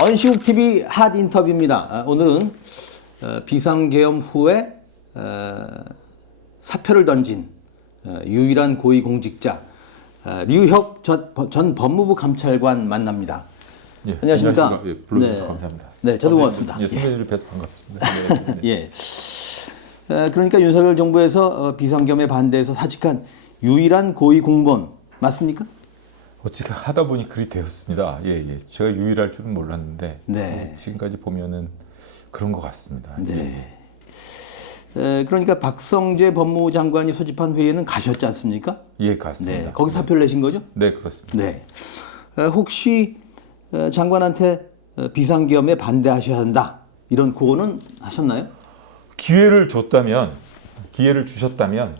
언시국 TV 핫 인터뷰입니다. 오늘은 비상계엄 후에 사표를 던진 유일한 고위공직자 류혁 전 법무부 감찰관 만납니다. 예, 안녕하십니까? 예, 불러주셔서 감사합니다. 네, 저도 고맙습니다. 예, 선배님을 뵈서 반갑습니다. 네, 네. 예. 그러니까 윤석열 정부에서 비상계엄에 반대해서 사직한 유일한 고위공무원 맞습니까? 어떻게 하다 보니 그리 되었습니다. 예, 예. 제가 유일할 줄은 몰랐는데 네. 지금까지 보면은 그런 것 같습니다. 네. 그러니까 박성재 법무부 장관이 소집한 회의에는 가셨지 않습니까? 예, 갔습니다. 네. 거기 사표를 내신 거죠? 네, 그렇습니다. 네. 혹시 장관한테 비상계엄에 반대하셔야 한다 이런 고언은 하셨나요? 기회를 주셨다면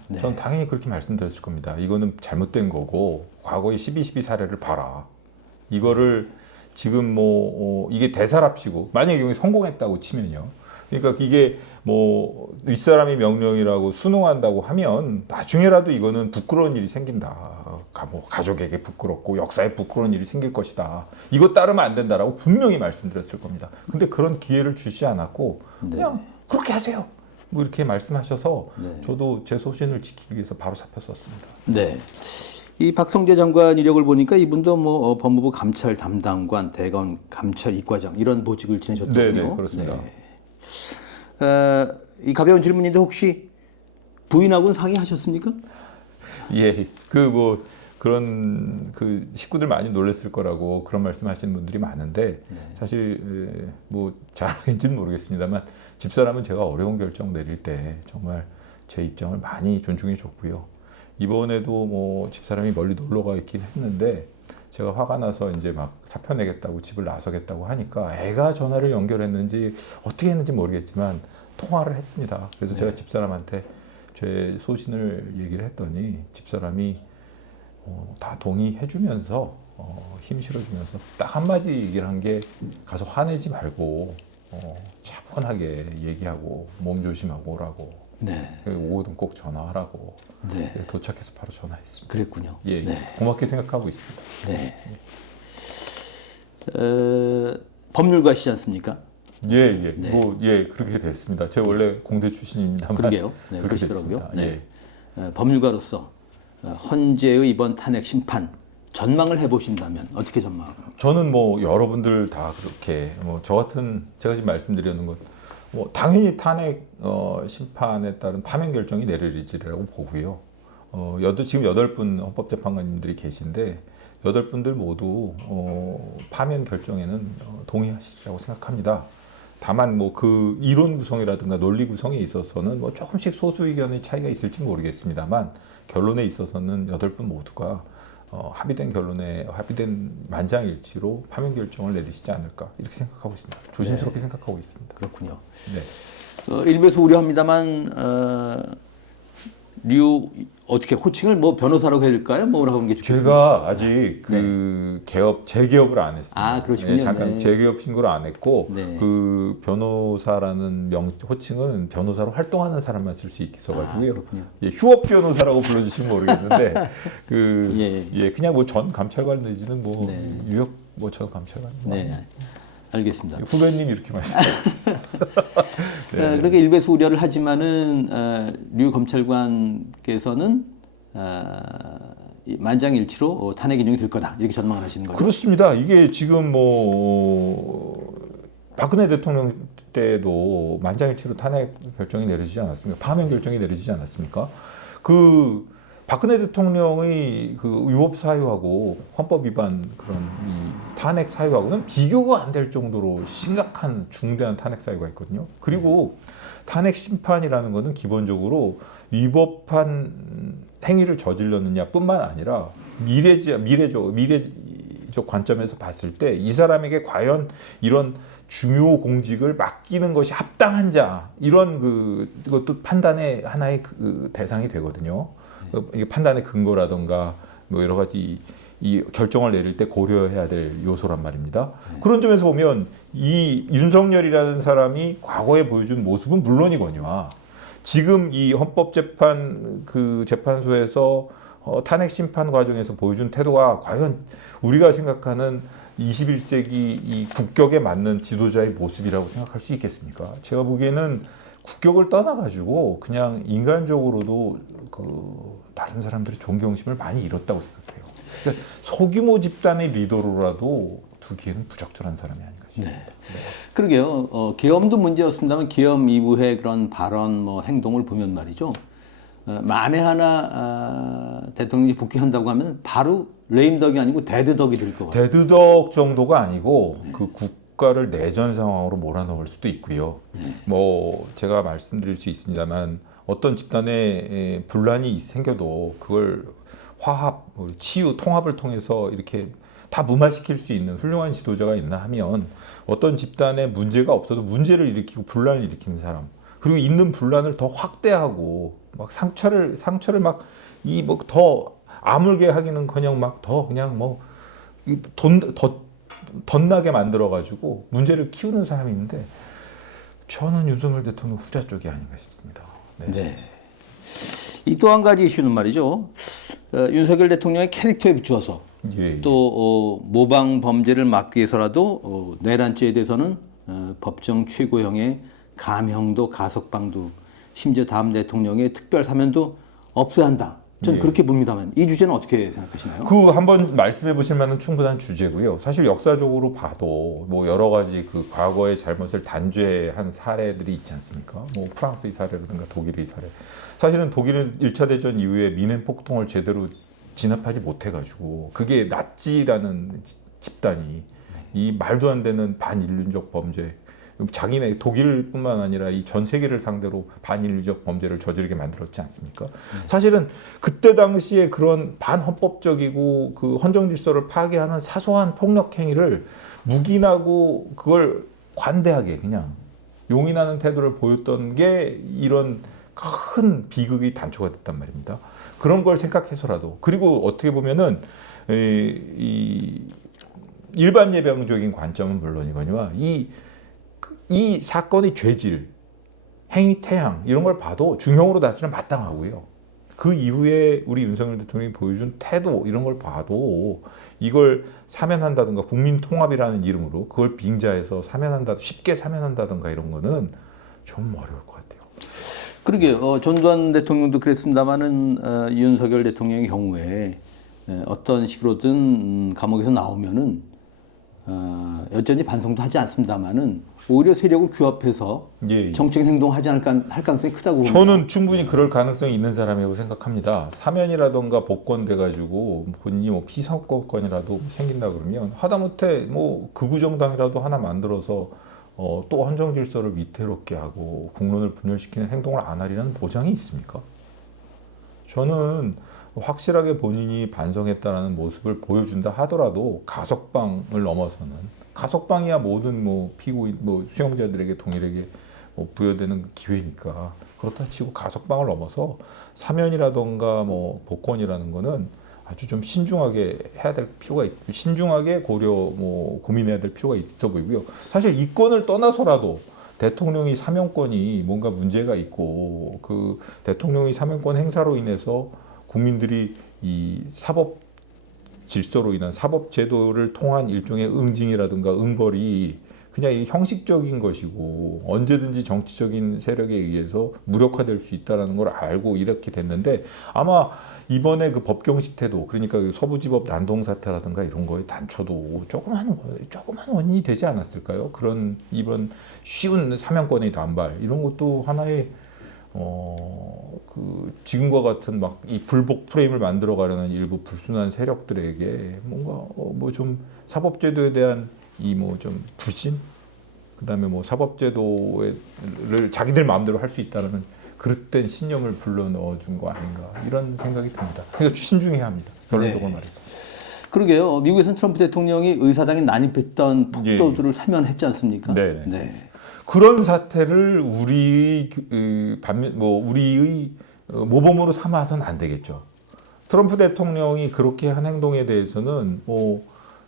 네. 저는 당연히 그렇게 말씀드렸을 겁니다. 이거는 잘못된 거고 과거의 12.12 사례를 봐라. 이거를 지금 이게 대사랍시고 만약에 이게 성공했다고 치면요. 그러니까 이게 윗사람이 명령이라고 순응한다고 하면 나중에라도 이거는 부끄러운 일이 생긴다. 가족에게 부끄럽고 역사에 부끄러운 일이 생길 것이다. 이거 따르면 안 된다라고 분명히 말씀드렸을 겁니다. 근데 그런 기회를 주지 않았고 그냥 그렇게 하세요. 이렇게 말씀하셔서 저도 제 소신을 지키기 위해서 바로 사표 썼습니다. 네. 이 박성재 장관 이력을 보니까 이분도 법무부 감찰 담당관, 대검 감찰 이과장 이런 보직을 지내셨더군요. 네, 그렇습니다. 네. 이 가벼운 질문인데 혹시 부인하고는 상의하셨습니까? 예, 그런 식구들 많이 놀랐을 거라고 그런 말씀하시는 분들이 많은데 사실 자랑인지는 모르겠습니다만 집사람은 제가 어려운 결정 내릴 때 정말 제 입장을 많이 존중해 줬고요. 이번에도 집사람이 멀리 놀러 가 있긴 했는데 제가 화가 나서 이제 막 사표 내겠다고 집을 나서겠다고 하니까 애가 전화를 연결했는지 어떻게 했는지 모르겠지만 통화를 했습니다. 그래서 제가 집사람한테 제 소신을 얘기를 했더니 집사람이 다 동의해주면서 힘 실어주면서 딱 한마디 얘기를 한 게 가서 화내지 말고 차분하게 얘기하고 몸 조심하고 오라고. 네. 오거든 꼭 전화하라고. 네. 도착해서 바로 전화했습니다. 그랬군요. 예, 네. 고맙게 생각하고 있습니다. 네. 법률가시지 않습니까? 예. 네. 그렇게 됐습니다. 제가 원래 공대 출신입니다만. 그러게요. 네, 그렇게 그러시더라고요. 됐습니다. 네. 예. 법률가로서 헌재의 이번 탄핵 심판 전망을 해보신다면 어떻게 전망합니까? 저는 여러분들 다 그렇게 제가 지금 말씀드리는 것 당연히 탄핵 심판에 따른 파면 결정이 내려지리라고 보고요. 지금 8분 헌법재판관님들이 계신데 8분들 모두 파면 결정에는 동의하시리라고 생각합니다. 다만 그 이론 구성이라든가 논리 구성에 있어서는 조금씩 소수 의견의 차이가 있을지 모르겠습니다만 결론에 있어서는 8분 모두가 합의된 만장일치로 파면 결정을 내리시지 않을까 이렇게 생각하고 있습니다. 조심스럽게 생각하고 있습니다. 그렇군요. 네. 일부에서 우려합니다만 어떻게 호칭을 변호사라고 해야 될까요? 뭐라고 하는 게 좋겠습니까? 제가 아직 재개업을 안 했습니다. 아, 그러시군요. 잠깐 재개업 신고를 안 했고 네. 변호사라는 호칭은 변호사로 활동하는 사람만 쓸 수 있어가지고요. 그렇군요. 휴업 변호사라고 불러주시면 모르겠는데 그냥 전 감찰관 내지는 유역 전 감찰관. 네. 알겠습니다. 후배님 이렇게 말씀하세요. 그렇게 일부에서 우려를 하지만은 류 검찰관께서는 만장일치로 탄핵 인용이 될 거다 이렇게 전망을 하시는 거죠. 그렇습니다. 이게 지금 박근혜 대통령 때도 만장일치로 탄핵 결정이 내려지지 않았습니까? 파면 결정이 내려지지 않았습니까? 박근혜 대통령의 위법 사유하고 헌법 위반 그런 탄핵 사유하고는 비교가 안 될 정도로 심각한 중대한 탄핵 사유가 있거든요. 그리고 탄핵 심판이라는 것은 기본적으로 위법한 행위를 저질렀느냐뿐만 아니라 미래적 관점에서 봤을 때 이 사람에게 과연 이런 중요 공직을 맡기는 것이 합당한 자 이런 그것도 판단의 하나의 대상이 되거든요. 이게 판단의 근거라든가 여러 가지 이 결정을 내릴 때 고려해야 될 요소란 말입니다. 그런 점에서 보면 이 윤석열이라는 사람이 과거에 보여준 모습은 물론이거니와 지금 이 헌법재판 재판소에서 탄핵 심판 과정에서 보여준 태도가 과연 우리가 생각하는 21세기 이 국격에 맞는 지도자의 모습이라고 생각할 수 있겠습니까? 제가 보기에는 국격을 떠나가지고 그냥 인간적으로도 다른 사람들의 존경심을 많이 잃었다고 생각해요. 그러니까 소규모 집단의 리더로라도 두기에는 부적절한 사람이 아닌가 싶습니다. 네. 그러게요. 계엄도 문제였습니다만 계엄 이후의 그런 발언, 뭐 행동을 보면 말이죠. 만에 하나 대통령이 복귀한다고 하면 바로 레임덕이 아니고 데드덕이 될 것 같아요. 데드덕 정도가 아니고 그 국가를 내전 상황으로 몰아넣을 수도 있고요. 뭐 제가 말씀드릴 수 있습니다만 어떤 집단에 분란이 생겨도 그걸 화합, 치유, 통합을 통해서 이렇게 다 무마시킬 수 있는 훌륭한 지도자가 있나 하면 어떤 집단에 문제가 없어도 문제를 일으키고 분란을 일으키는 사람, 그리고 있는 분란을 더 확대하고 막 상처를 막 이 뭐 더 아물게 하기는커녕 막 더 그냥 뭐 더 덧나게 만들어 가지고 문제를 키우는 사람이 있는데 저는 윤석열 대통령 후자 쪽이 아닌가 싶습니다. 네. 네. 이 또 한 가지 이슈는 말이죠. 윤석열 대통령의 캐릭터에 비추어서 예. 또 모방 범죄를 막기 위해서라도 내란죄에 대해서는 법정 최고형의 감형도 가석방도 심지어 다음 대통령의 특별 사면도 없어야 한다. 저는 예. 그렇게 봅니다만 이 주제는 어떻게 생각하시나요? 그 한번 말씀해 보실 만한 충분한 주제고요. 사실 역사적으로 봐도 뭐 여러 가지 그 과거의 잘못을 단죄한 사례들이 있지 않습니까? 뭐 프랑스의 사례라든가 독일의 사례. 사실은 독일은 1차 대전 이후에 미넨 폭동을 제대로 진압하지 못해가지고 그게 나치라는 집단이 이 말도 안 되는 반인륜적 범죄, 자기네 독일뿐만 아니라 이 전 세계를 상대로 반인륜적 범죄를 저지르게 만들었지 않습니까? 사실은 그때 당시에 그런 반헌법적이고 그 헌정 질서를 파괴하는 사소한 폭력 행위를 묵인하고 그걸 관대하게 그냥 용인하는 태도를 보였던 게 이런 큰 비극이 단초가 됐단 말입니다. 그런 걸 생각해서라도, 그리고 어떻게 보면은 이 일반 예방적인 관점은 물론이거니와 이 사건의 죄질, 행위 태양 이런 걸 봐도 중형으로 다스리면 마땅하고요. 그 이후에 우리 윤석열 대통령이 보여준 태도 이런 걸 봐도 이걸 사면한다든가 국민 통합이라는 이름으로 그걸 빙자해서 쉽게 사면한다든가 이런 거는 좀 어려울 것 같아요. 그러게요. 전두환 대통령도 그랬습니다만은 윤석열 대통령의 경우에 어떤 식으로든 감옥에서 나오면은 여전히 반성도 하지 않습니다만은 오히려 세력을 규합해서 예. 정치적 행동을 하지 않을 할 가능성이 크다고 봅니다. 저는 충분히 그럴 가능성이 있는 사람이라고 생각합니다. 사면이라던가 복권돼가지고 본인이 뭐 피선거권이라도 생긴다 그러면 하다못해 뭐 극우정당이라도 하나 만들어서 또 헌정 질서를 위태롭게 하고 국론을 분열시키는 행동을 안 하리라는 보장이 있습니까? 저는 확실하게 본인이 반성했다라는 모습을 보여준다 하더라도 가석방을 넘어서는, 가석방이야 모든 뭐 피고인 뭐 수용자들에게 동일하게 부여되는 기회니까 그렇다 치고 가석방을 넘어서 사면이라던가 뭐 복권이라는 거는 아주 좀 신중하게 해야 될 필요가 신중하게 고민해야 될 필요가 있어 보이고요. 사실 이권을 떠나서라도 대통령이 사면권이 뭔가 문제가 있고 그 대통령의 사면권 행사로 인해서 국민들이 이 사법 질서로 인한 사법 제도를 통한 일종의 응징이라든가 응벌이 그냥 이 형식적인 것이고 언제든지 정치적인 세력에 의해서 무력화될 수 있다는 걸 알고 이렇게 됐는데 아마 이번에 그 법경식 태도, 그러니까 그 서부지법 난동 사태라든가 이런 거에 단초도 조그만 원인이 되지 않았을까요? 그런 이번 쉬운 사면권의 단발 이런 것도 하나의 그 지금과 같은 막 이 불복 프레임을 만들어 가려는 일부 불순한 세력들에게 뭔가 뭐 좀 사법제도에 대한 이 뭐 좀 불신, 그다음에 뭐 사법제도를 자기들 마음대로 할 수 있다는 그릇된 신념을 불러 넣어준 거 아닌가 이런 생각이 듭니다. 그러니까 신중해야 합니다. 결론적으로 말해서. 그러게요. 미국에서는 트럼프 대통령이 의사당에 난입했던 폭도들을 사면했지 않습니까? 네. 네. 그런 사태를 우리의 모범으로 삼아서는 안 되겠죠. 트럼프 대통령이 그렇게 한 행동에 대해서는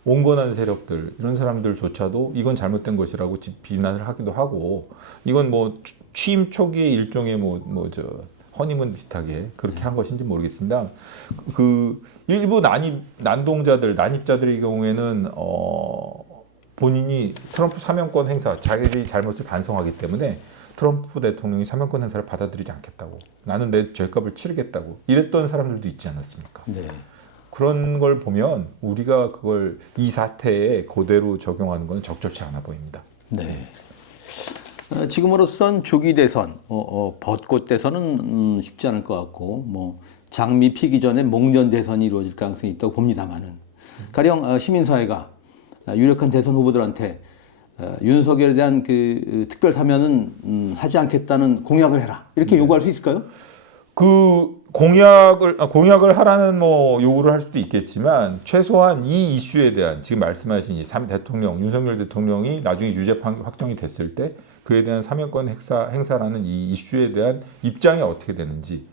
온건한 세력들 이런 사람들조차도 이건 잘못된 것이라고 비난을 하기도 하고, 이건 뭐 취임 초기의 일종의 허니문 비슷하게 그렇게 한 것인지 모르겠습니다. 그 일부 난입자들의 경우에는 본인이 트럼프 사면권 행사, 자기의 잘못을 반성하기 때문에 트럼프 대통령이 사면권 행사를 받아들이지 않겠다고, 나는 내 죄값을 치르겠다고 이랬던 사람들도 있지 않았습니까? 네. 그런 걸 보면 우리가 그걸 이 사태에 그대로 적용하는 건 적절치 않아 보입니다. 네. 지금으로선 조기 대선, 벚꽃 대선은 쉽지 않을 것 같고, 뭐 장미 피기 전에 목련 대선이 이루어질 가능성이 있다고 봅니다만은, 가령 시민사회가 유력한 대선 후보들한테 윤석열에 대한 그 특별 사면은 하지 않겠다는 공약을 해라 이렇게 요구할 수 있을까요? 그 공약을 하라는 뭐 요구를 할 수도 있겠지만 최소한 이 이슈에 대한 지금 말씀하신 윤석열 대통령이 나중에 유죄 확정이 됐을 때 그에 대한 사면권 행사라는 이 이슈에 대한 입장이 어떻게 되는지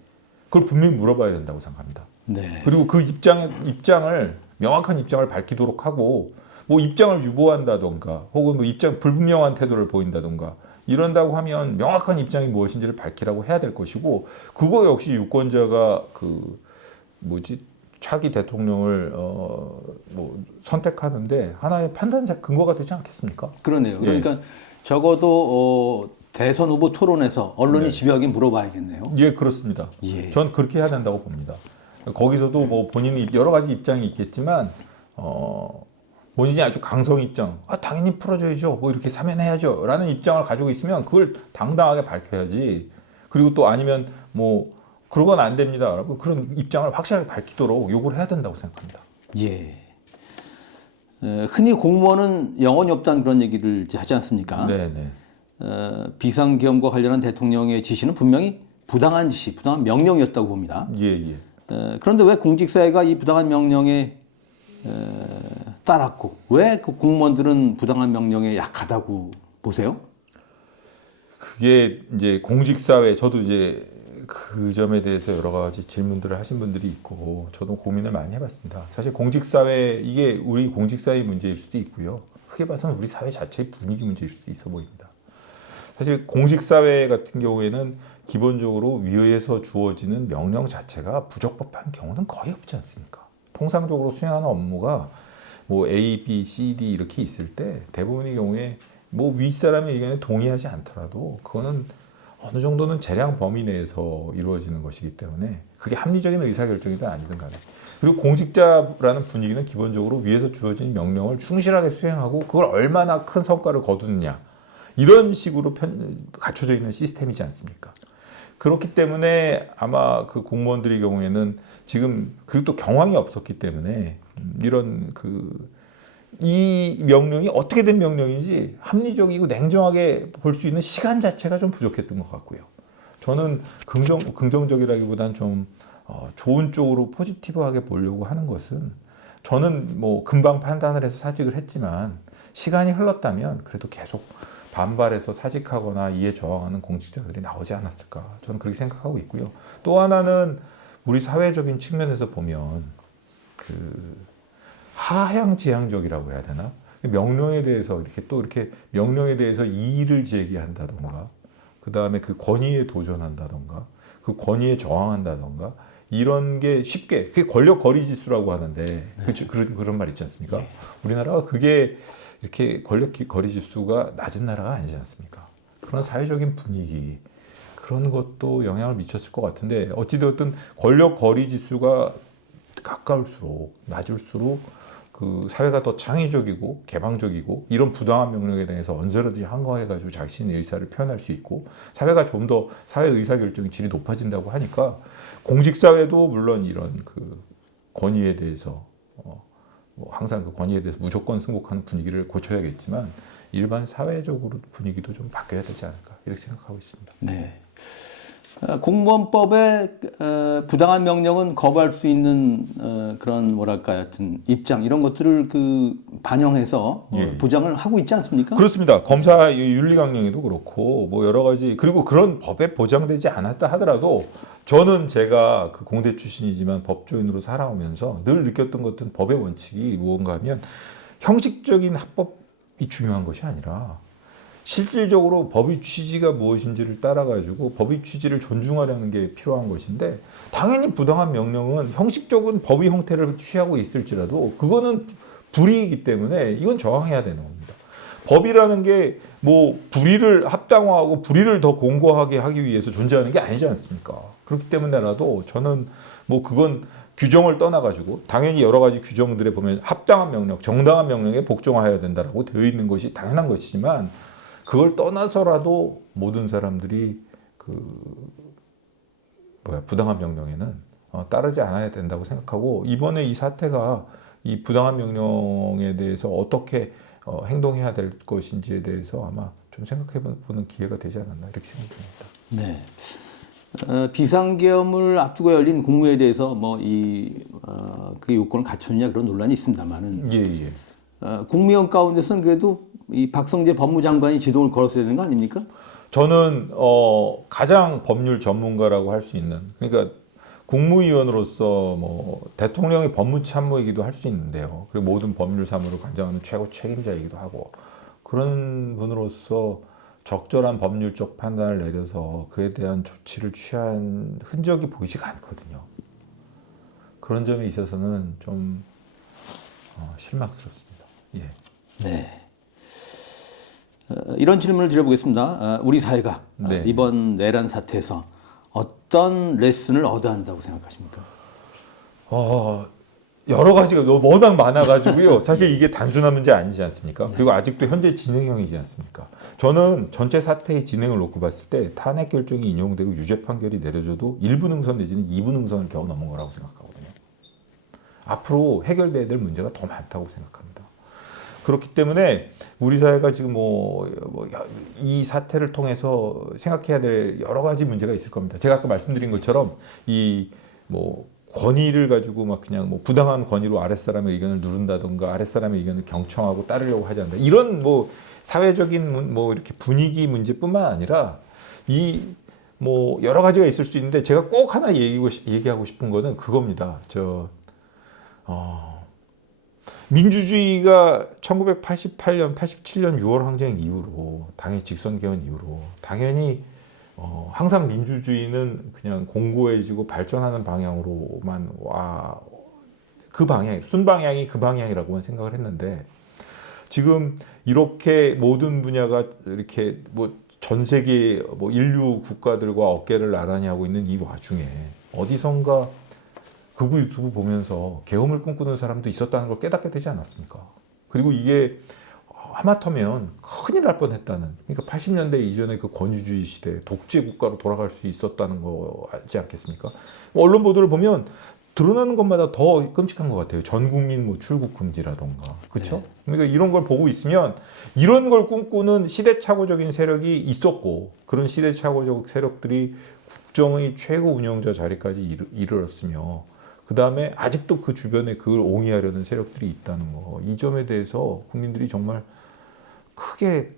그걸 분명히 물어봐야 된다고 생각합니다. 네. 그리고 그 입장을 명확한 입장을 밝히도록 하고 뭐 입장을 유보한다던가 혹은 뭐 입장 불분명한 태도를 보인다던가 이런다고 하면 명확한 입장이 무엇인지를 밝히라고 해야 될 것이고, 그거 역시 유권자가 차기 대통령을 선택하는데 하나의 판단적 근거가 되지 않겠습니까? 그러네요. 그러니까 적어도 대선 후보 토론에서 언론이 네. 집요하게 물어봐야겠네요. 예, 그렇습니다. 예. 전 그렇게 해야 된다고 봅니다. 거기서도 뭐 본인이 여러 가지 입장이 있겠지만 본인이 아주 강성 입장, 당연히 풀어줘야죠, 뭐 이렇게 사면해야죠 라는 입장을 가지고 있으면 그걸 당당하게 밝혀야지. 그리고 또 아니면 뭐 그러건 안 됩니다 라고 그런 입장을 확실하게 밝히도록 요구를 해야 된다고 생각합니다. 예. 흔히 공무원은 영혼이 없다는 그런 얘기를 이제 하지 않습니까? 네네. 비상계엄과 관련한 대통령의 지시는 분명히 부당한 지시, 부당한 명령이었다고 봅니다. 예. 그런데 왜 공직사회가 이 부당한 명령에 따랐고 왜 그 공무원들은 부당한 명령에 약하다고 보세요? 그게 이제 공직사회, 저도 이제 그 점에 대해서 여러 가지 질문들을 하신 분들이 있고 저도 고민을 많이 해봤습니다. 사실 공직사회, 이게 우리 공직사회의 문제일 수도 있고요. 크게 봐서는 우리 사회 자체의 분위기 문제일 수도 있어 보입니다. 사실 공직사회 같은 경우에는 기본적으로 위에서 주어지는 명령 자체가 부적법한 경우는 거의 없지 않습니까? 통상적으로 수행하는 업무가 뭐 A, B, C, D 이렇게 있을 때 대부분의 경우에 뭐 윗사람의 의견에 동의하지 않더라도 그거는 어느 정도는 재량 범위 내에서 이루어지는 것이기 때문에 그게 합리적인 의사결정이든 아니든 간에, 그리고 공직자라는 분위기는 기본적으로 위에서 주어진 명령을 충실하게 수행하고 그걸 얼마나 큰 성과를 거두느냐 이런 식으로 갖춰져 있는 시스템이지 않습니까? 그렇기 때문에 아마 그 공무원들의 경우에는 지금, 그리고 또 경황이 없었기 때문에 이런 이 명령이 어떻게 된 명령인지 합리적이고 냉정하게 볼 수 있는 시간 자체가 좀 부족했던 것 같고요. 저는 긍정적이라기보다는 좀 좋은 쪽으로 포지티브하게 보려고 하는 것은, 저는 뭐 금방 판단을 해서 사직을 했지만 시간이 흘렀다면 그래도 계속 반발해서 사직하거나 이에 저항하는 공직자들이 나오지 않았을까, 저는 그렇게 생각하고 있고요. 또 하나는 우리 사회적인 측면에서 보면 하향지향적이라고 해야 되나? 명령에 대해서 이렇게 명령에 대해서 이의를 제기한다던가, 그 다음에 그 권위에 도전한다던가, 그 권위에 저항한다던가, 이런 게 쉽게, 그게 권력 거리 지수라고 하는데, 네. 그런 말 있지 않습니까? 네. 우리나라가 그게 이렇게 권력 거리 지수가 낮은 나라가 아니지 않습니까? 그런 사회적인 분위기, 그런 것도 영향을 미쳤을 것 같은데, 어찌되었든 권력 거리 지수가 가까울수록, 낮을수록 그 사회가 더 창의적이고 개방적이고, 이런 부당한 명령에 대해서 언제든지 항거해가지고 자신의 의사를 표현할 수 있고, 사회가 좀 더 사회 의사결정의 질이 높아진다고 하니까, 공직사회도 물론 이런 그 권위에 대해서 항상 그 권위에 대해서 무조건 승복하는 분위기를 고쳐야겠지만, 일반 사회적으로 분위기도 좀 바뀌어야 되지 않을까, 이렇게 생각하고 있습니다. 네. 공무원법에 부당한 명령은 거부할 수 있는 그런 뭐랄까 하여튼 입장, 이런 것들을 반영해서 보장을 하고 있지 않습니까? 그렇습니다. 검사 윤리강령에도 그렇고 뭐 여러 가지, 그리고 그런 법에 보장되지 않았다 하더라도, 저는 제가 그 공대 출신이지만 법조인으로 살아오면서 늘 느꼈던 것은, 법의 원칙이 무언가 하면 형식적인 합법이 중요한 것이 아니라 실질적으로 법의 취지가 무엇인지를 따라가지고 법의 취지를 존중하려는 게 필요한 것인데 당연히 부당한 명령은 형식적인 법의 형태를 취하고 있을지라도 그거는 불이익이기 때문에 이건 저항해야 되는 겁니다. 법이라는 게 뭐 불의를 합당화하고 불의를 더 공고하게 하기 위해서 존재하는 게 아니지 않습니까? 그렇기 때문에라도 저는 뭐 그건 규정을 떠나가지고 당연히 여러 가지 규정들에 보면 합당한 명령, 정당한 명령에 복종하여야 된다라고 되어 있는 것이 당연한 것이지만 그걸 떠나서라도 모든 사람들이 부당한 명령에는 따르지 않아야 된다고 생각하고 이번에 이 사태가 이 부당한 명령에 대해서 어떻게 행동해야 될 것인지에 대해서 아마 좀 생각해보는 기회가 되지 않았나 이렇게 생각합니다. 네. 비상계엄을 앞두고 열린 국무회에 대해서 그 요건을 갖췄냐 그런 논란이 있습니다만은 예. 국무위원 가운데서는 그래도 이 박성재 법무장관이 제동을 걸었어야 되는 거 아닙니까? 저는 가장 법률 전문가라고 할 수 있는 그러니까 국무위원으로서 뭐 대통령의 법무참모이기도 할 수 있는데요. 그리고 모든 법률 사무를 관장하는 최고 책임자이기도 하고 그런 분으로서 적절한 법률적 판단을 내려서 그에 대한 조치를 취한 흔적이 보이지가 않거든요. 그런 점에 있어서는 좀 실망스럽습니다. 예. 네. 이런 질문을 드려보겠습니다. 우리 사회가 네. 이번 내란 사태에서 어떤 레슨을 얻어야 한다고 생각하십니까? 여러 가지가 너무 워낙 많아가지고요. 사실 이게 단순한 문제 아니지 않습니까? 그리고 아직도 현재 진행형이지 않습니까? 저는 전체 사태의 진행을 놓고 봤을 때 탄핵 결정이 인용되고 유죄 판결이 내려져도 1부 능선 내지는 2부 능선을 겨우 넘은 거라고 생각하거든요. 앞으로 해결돼야 될 문제가 더 많다고 생각합니다. 그렇기 때문에 우리 사회가 지금 이 사태를 통해서 생각해야 될 여러 가지 문제가 있을 겁니다. 제가 아까 말씀드린 것처럼 권위를 가지고 그냥 부당한 권위로 아랫사람의 의견을 누른다든가 아랫사람의 의견을 경청하고 따르려고 하지 않는다. 이런 사회적인 이렇게 분위기 문제뿐만 아니라 여러 가지가 있을 수 있는데 제가 꼭 하나 얘기하고 싶은 거는 그겁니다. 민주주의가 1988년, 87년 6월 항쟁 이후로 당의 직선 개헌 이후로 당연히 항상 민주주의는 그냥 공고해지고 발전하는 방향으로만 그 방향, 순방향이 그 방향이라고만 생각을 했는데 지금 이렇게 모든 분야가 이렇게 전 세계 인류 국가들과 어깨를 나란히 하고 있는 이 와중에 어디선가 극우 유튜브 보면서 계엄을 꿈꾸는 사람도 있었다는 걸 깨닫게 되지 않았습니까? 그리고 이게 하마터면 큰일 날 뻔했다는 그러니까 80년대 이전의 그 권위주의 시대 독재 국가로 돌아갈 수 있었다는 거지 않겠습니까? 언론 보도를 보면 드러나는 것마다 더 끔찍한 것 같아요. 전 국민 출국 금지라던가 그렇죠? 네. 그러니까 이런 걸 보고 있으면 이런 걸 꿈꾸는 시대착오적인 세력이 있었고 그런 시대착오적 세력들이 국정의 최고 운영자 자리까지 이르렀으며 그 다음에 아직도 그 주변에 그걸 옹이하려는 세력들이 있다는 거. 이 점에 대해서 국민들이 정말 크게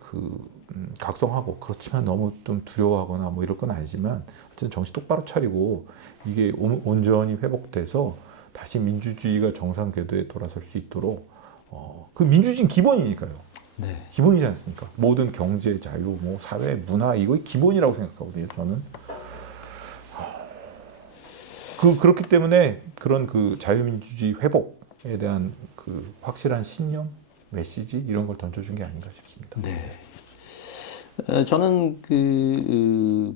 각성하고 그렇지만 너무 좀 두려워하거나 이럴 건 아니지만 어쨌든 정신 똑바로 차리고 이게 온전히 회복돼서 다시 민주주의가 정상 궤도에 돌아설 수 있도록 그 민주주의는 기본이니까요. 네. 기본이지 않습니까? 모든 경제 자유, 사회, 문화 이거 기본이라고 생각하거든요. 저는. 그렇기 때문에 그런 자유민주주의 회복에 대한 확실한 신념, 메시지 이런 걸 던져준 게 아닌가 싶습니다. 네. 저는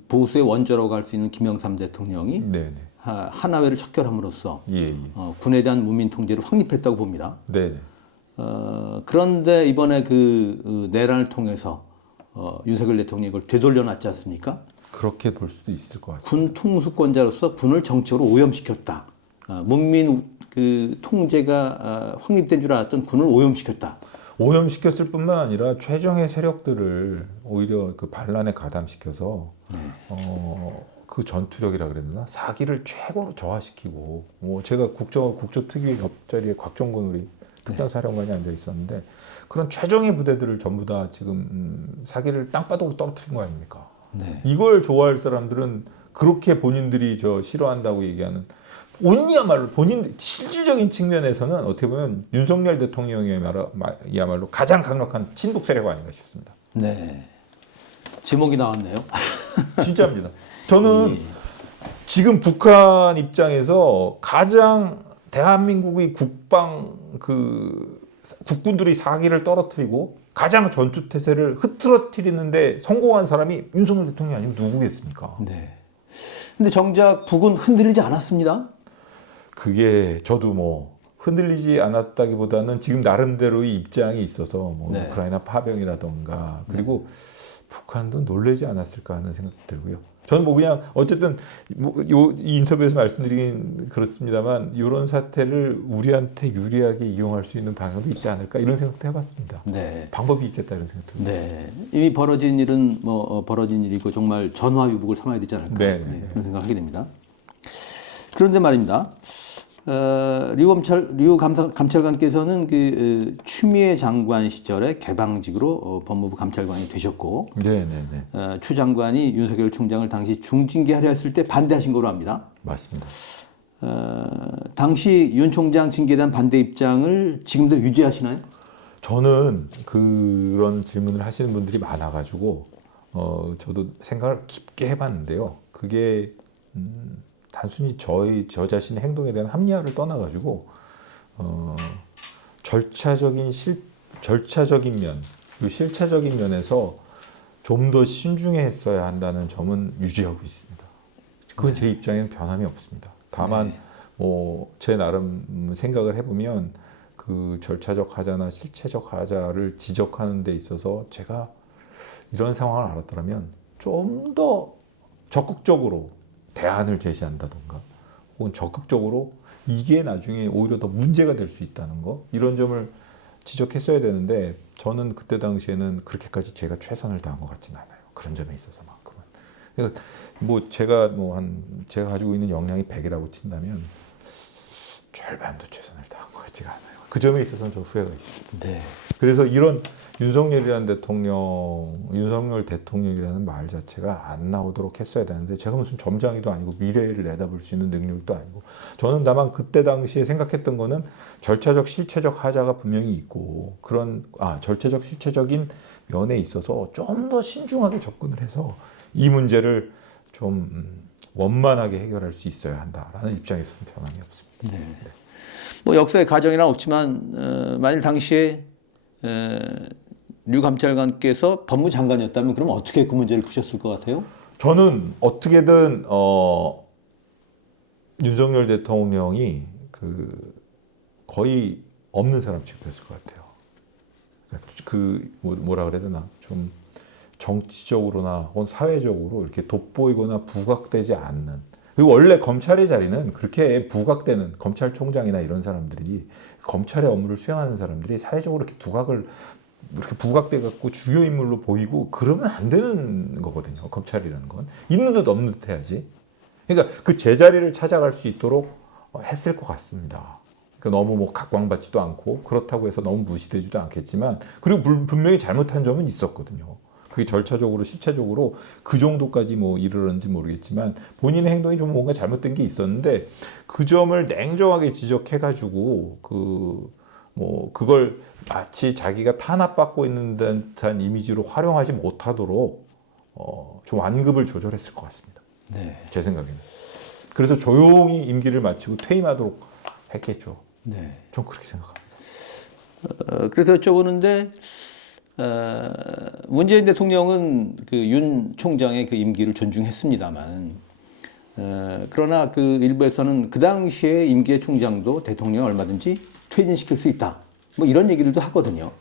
보수의 원조라고 할 수 있는 김영삼 대통령이 네네. 하나회를 척결함으로써 예. 군에 대한 문민 통제를 확립했다고 봅니다. 네네. 그런데 이번에 내란을 통해서 윤석열 대통령이 이걸 되돌려놨지 않습니까? 그렇게 볼 수도 있을 것 같습니다. 군 통수권자로서 군을 정치적으로 오염시켰다. 문민 통제가 확립된 줄 알았던 군을 오염시켰다. 오염시켰을 뿐만 아니라 최정의 세력들을 오히려 반란에 가담시켜서 그 전투력이라 그래야 되나 사기를 최고로 저하시키고 제가 국조특위 옆자리에 곽종근 우리 특전사령관이 앉아 있었는데 그런 최정의 부대들을 전부 다 지금 사기를 땅바닥으로 떨어뜨린 거 아닙니까? 네. 이걸 좋아할 사람들은 그렇게 본인들이 싫어한다고 얘기하는 본인이야말로 실질적인 측면에서는 어떻게 보면 윤석열 대통령이야말로 가장 강력한 친북 세력 아닌가 싶습니다. 네. 제목이 나왔네요. 진짜입니다. 저는 지금 북한 입장에서 가장 대한민국의 국군들이 사기를 떨어뜨리고 가장 전투 태세를 흐트러뜨리는데 성공한 사람이 윤석열 대통령이 아니면 누구겠습니까? 네. 근데 정작 북은 흔들리지 않았습니다. 그게 저도 뭐 흔들리지 않았다기보다는 지금 나름대로의 입장이 있어서 뭐 네. 우크라이나 파병이라던가 그리고 북한도 놀라지 않았을까 하는 생각도 들고요. 저는 뭐 그냥 어쨌든 이 인터뷰에서 말씀드리긴 그렇습니다만 이런 사태를 우리한테 유리하게 이용할 수 있는 방향도 있지 않을까 이런 생각도 해봤습니다. 네. 방법이 있겠다 이런 생각도 듭니다. 네. 이미 벌어진 일은 벌어진 일이고 정말 전화위복을 삼아야 되지 않을까 네. 그런 생각을 하게 됩니다. 그런데 말입니다. 류 감찰관께서는 그 추미애 장관 시절에 개방직으로 법무부 감찰관이 되셨고 네네네. 추 장관이 윤석열 총장을 당시 중징계하려 했을 때 반대하신 걸로 압니다. 맞습니다. 당시 윤 총장 징계에 대한 반대 입장을 지금도 유지하시나요? 저는 그런 질문을 하시는 분들이 많아가지고 저도 생각을 깊게 해봤는데요. 그게 단순히 저 자신의 행동에 대한 합리화를 떠나가지고 절차적인 면 그리고 실체적인 면에서 좀 더 신중했어야 한다는 점은 유지하고 있습니다. 그건 제 입장에는 변함이 없습니다. 다만 뭐 제 나름 생각을 해보면 그 절차적 하자나 실체적 하자를 지적하는 데 있어서 제가 이런 상황을 알았더라면 좀 더 적극적으로 대안을 제시한다던가 혹은 적극적으로 이게 나중에 오히려 더 문제가 될 수 있다는 거 이런 점을 지적했어야 되는데 저는 그때 당시에는 그렇게까지 제가 최선을 다한 것 같지는 않아요. 그런 점에 있어서만큼은. 그러니까 뭐 제가 가지고 있는 역량이 100이라고 친다면 절반도 최선을 다한 것 같지가 않아요. 그 점에 있어서는 좀 후회가 있습니다. 네. 그래서 이런 윤석열 대통령이라는 말 자체가 안 나오도록 했어야 되는데 제가 무슨 점장이도 아니고 미래를 내다볼 수 있는 능력도 아니고 저는 다만 그때 당시에 생각했던 거는 절차적 실체적 하자가 분명히 있고 그런 절차적 실체적인 면에 있어서 좀 더 신중하게 접근을 해서 이 문제를 좀 원만하게 해결할 수 있어야 한다라는 입장에서는 변함이 없습니다. 네. 뭐 역사의 가정이란 없지만 만일 당시에 류 감찰관께서 법무장관이었다면 그럼 어떻게 그 문제를 푸셨을 것 같아요? 저는 어떻게든 윤석열 대통령이 거의 없는 사람 취급했을 것 같아요. 뭐라 그래야 되나 좀 정치적으로나 혹은 사회적으로 이렇게 돋보이거나 부각되지 않는 그리고 원래 검찰의 자리는 그렇게 부각되는 검찰총장이나 이런 사람들이 검찰의 업무를 수행하는 사람들이 사회적으로 이렇게 부각돼 갖고 주요 인물로 보이고 그러면 안 되는 거거든요. 검찰이라는 건 있는 듯 없는 듯 해야지. 그러니까 그 제자리를 찾아갈 수 있도록 했을 것 같습니다. 그러니까 너무 뭐 각광받지도 않고 그렇다고 해서 너무 무시되지도 않겠지만 그리고 분명히 잘못한 점은 있었거든요. 그게 절차적으로 실체적으로 그 정도까지 뭐 이르렀는지 모르겠지만 본인의 행동이 좀 뭔가 잘못된 게 있었는데 그 점을 냉정하게 지적해가지고 그걸 마치 자기가 탄압받고 있는 듯한 이미지로 활용하지 못하도록 좀 완급을 조절했을 것 같습니다. 네. 제 생각에는. 그래서 조용히 임기를 마치고 퇴임하도록 했겠죠. 네. 좀 그렇게 생각합니다. 그래서 여쭤보는데 문재인 대통령은 그 윤 총장의 그 임기를 존중했습니다만 그러나 그 일부에서는 그 당시에 임기의 총장도 대통령을 얼마든지 퇴진시킬 수 있다. 뭐 이런 얘기들도 하거든요.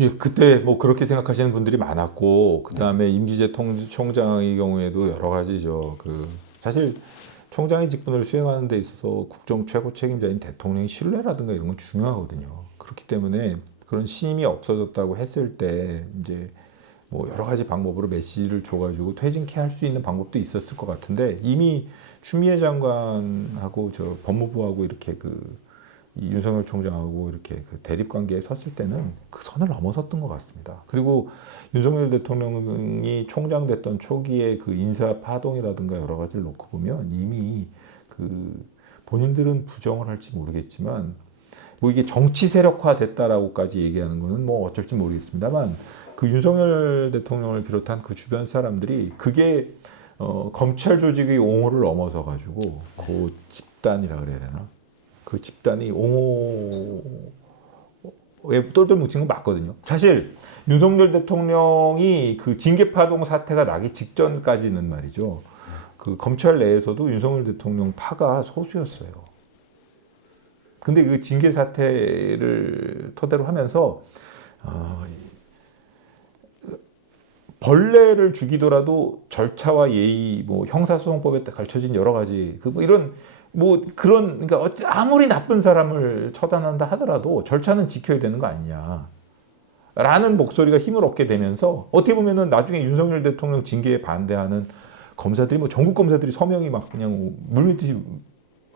예, 그때 뭐 그렇게 생각하시는 분들이 많았고 그 다음에 임기제 총장의 경우에도 여러 가지죠. 사실 총장의 직분을 수행하는 데 있어서 국정 최고 책임자인 대통령의 신뢰라든가 이런 건 중요하거든요. 그렇기 때문에 그런 신임이 없어졌다고 했을 때 이제 뭐 여러 가지 방법으로 메시지를 줘가지고 퇴진케 할 수 있는 방법도 있었을 것 같은데 이미 추미애 장관하고 법무부하고 이렇게 이 윤석열 총장하고 이렇게 대립 관계에 섰을 때는 그 선을 넘어섰던 것 같습니다. 그리고 윤석열 대통령이 총장 됐던 초기에 그 인사 파동이라든가 여러 가지를 놓고 보면 이미 본인들은 부정을 할지 모르겠지만 뭐 이게 정치 세력화 됐다라고까지 얘기하는 거는 뭐 어쩔지 모르겠습니다만 그 윤석열 대통령을 비롯한 그 주변 사람들이 그게 검찰 조직의 옹호를 넘어서 가지고 그 집단이라 그래야 되나? 그 집단이 옹호에 똘똘 뭉친 건 맞거든요. 사실 윤석열 대통령이 그 징계파동 사태가 나기 직전까지는 말이죠. 그 검찰 내에서도 윤석열 대통령 파가 소수였어요. 근데 그 징계 사태를 토대로 하면서 벌레를 죽이더라도 절차와 예의, 뭐 형사소송법에 갖춰진 여러 가지 그 뭐 이런 뭐 그런 그러니까 아무리 나쁜 사람을 처단한다 하더라도 절차는 지켜야 되는 거 아니냐. 라는 목소리가 힘을 얻게 되면서 어떻게 보면은 나중에 윤석열 대통령 징계에 반대하는 검사들이 뭐 전국 검사들이 서명이 막 그냥 물밀듯이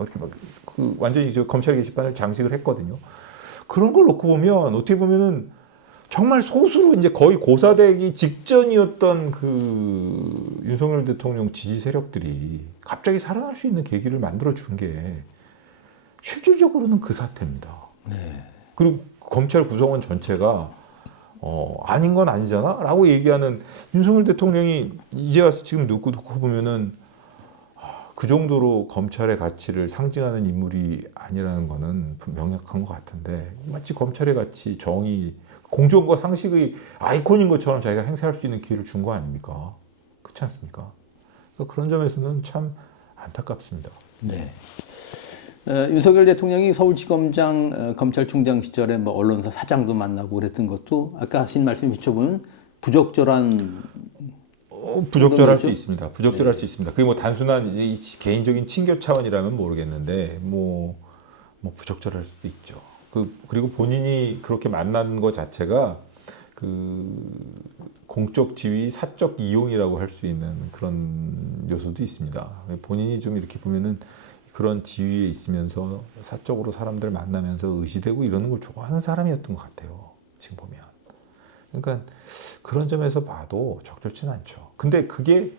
이렇게 막 그 완전히 저 검찰 게시판을 장식을 했거든요. 그런 걸 놓고 보면 어떻게 보면은 정말 소수로 이제 거의 고사되기 직전이었던 그 윤석열 대통령 지지 세력들이 갑자기 살아날 수 있는 계기를 만들어 준 게 실질적으로는 그 사태입니다. 네. 그리고 검찰 구성원 전체가 아닌 건 아니잖아? 라고 얘기하는 윤석열 대통령이 이제 와서 지금 놓고 보면은 그 정도로 검찰의 가치를 상징하는 인물이 아니라는 거는 명확한 것 같은데 마치 검찰의 가치, 정의, 공정과 상식의 아이콘인 것처럼 자기가 행사할 수 있는 기회를 준 거 아닙니까? 그렇지 않습니까? 그러니까 그런 점에서는 참 안타깝습니다. 네. 윤석열 대통령이 서울지검장 검찰총장 시절에 뭐 언론사 사장도 만나고 그랬던 것도 아까 하신 말씀 비춰보면 부적절한 부적절할 수 있습니다. 부적절할 수 있습니다. 그게 뭐 단순한 개인적인 친교 차원이라면 모르겠는데 뭐 부적절할 수도 있죠. 그리고 본인이 그렇게 만난 것 자체가 그 공적 지위, 사적 이용이라고 할 수 있는 그런 요소도 있습니다. 본인이 좀 이렇게 보면은 그런 지위에 있으면서 사적으로 사람들 만나면서 의지되고 이러는 걸 좋아하는 사람이었던 것 같아요. 지금 보면. 그러니까 그런 점에서 봐도 적절치는 않죠. 근데 그게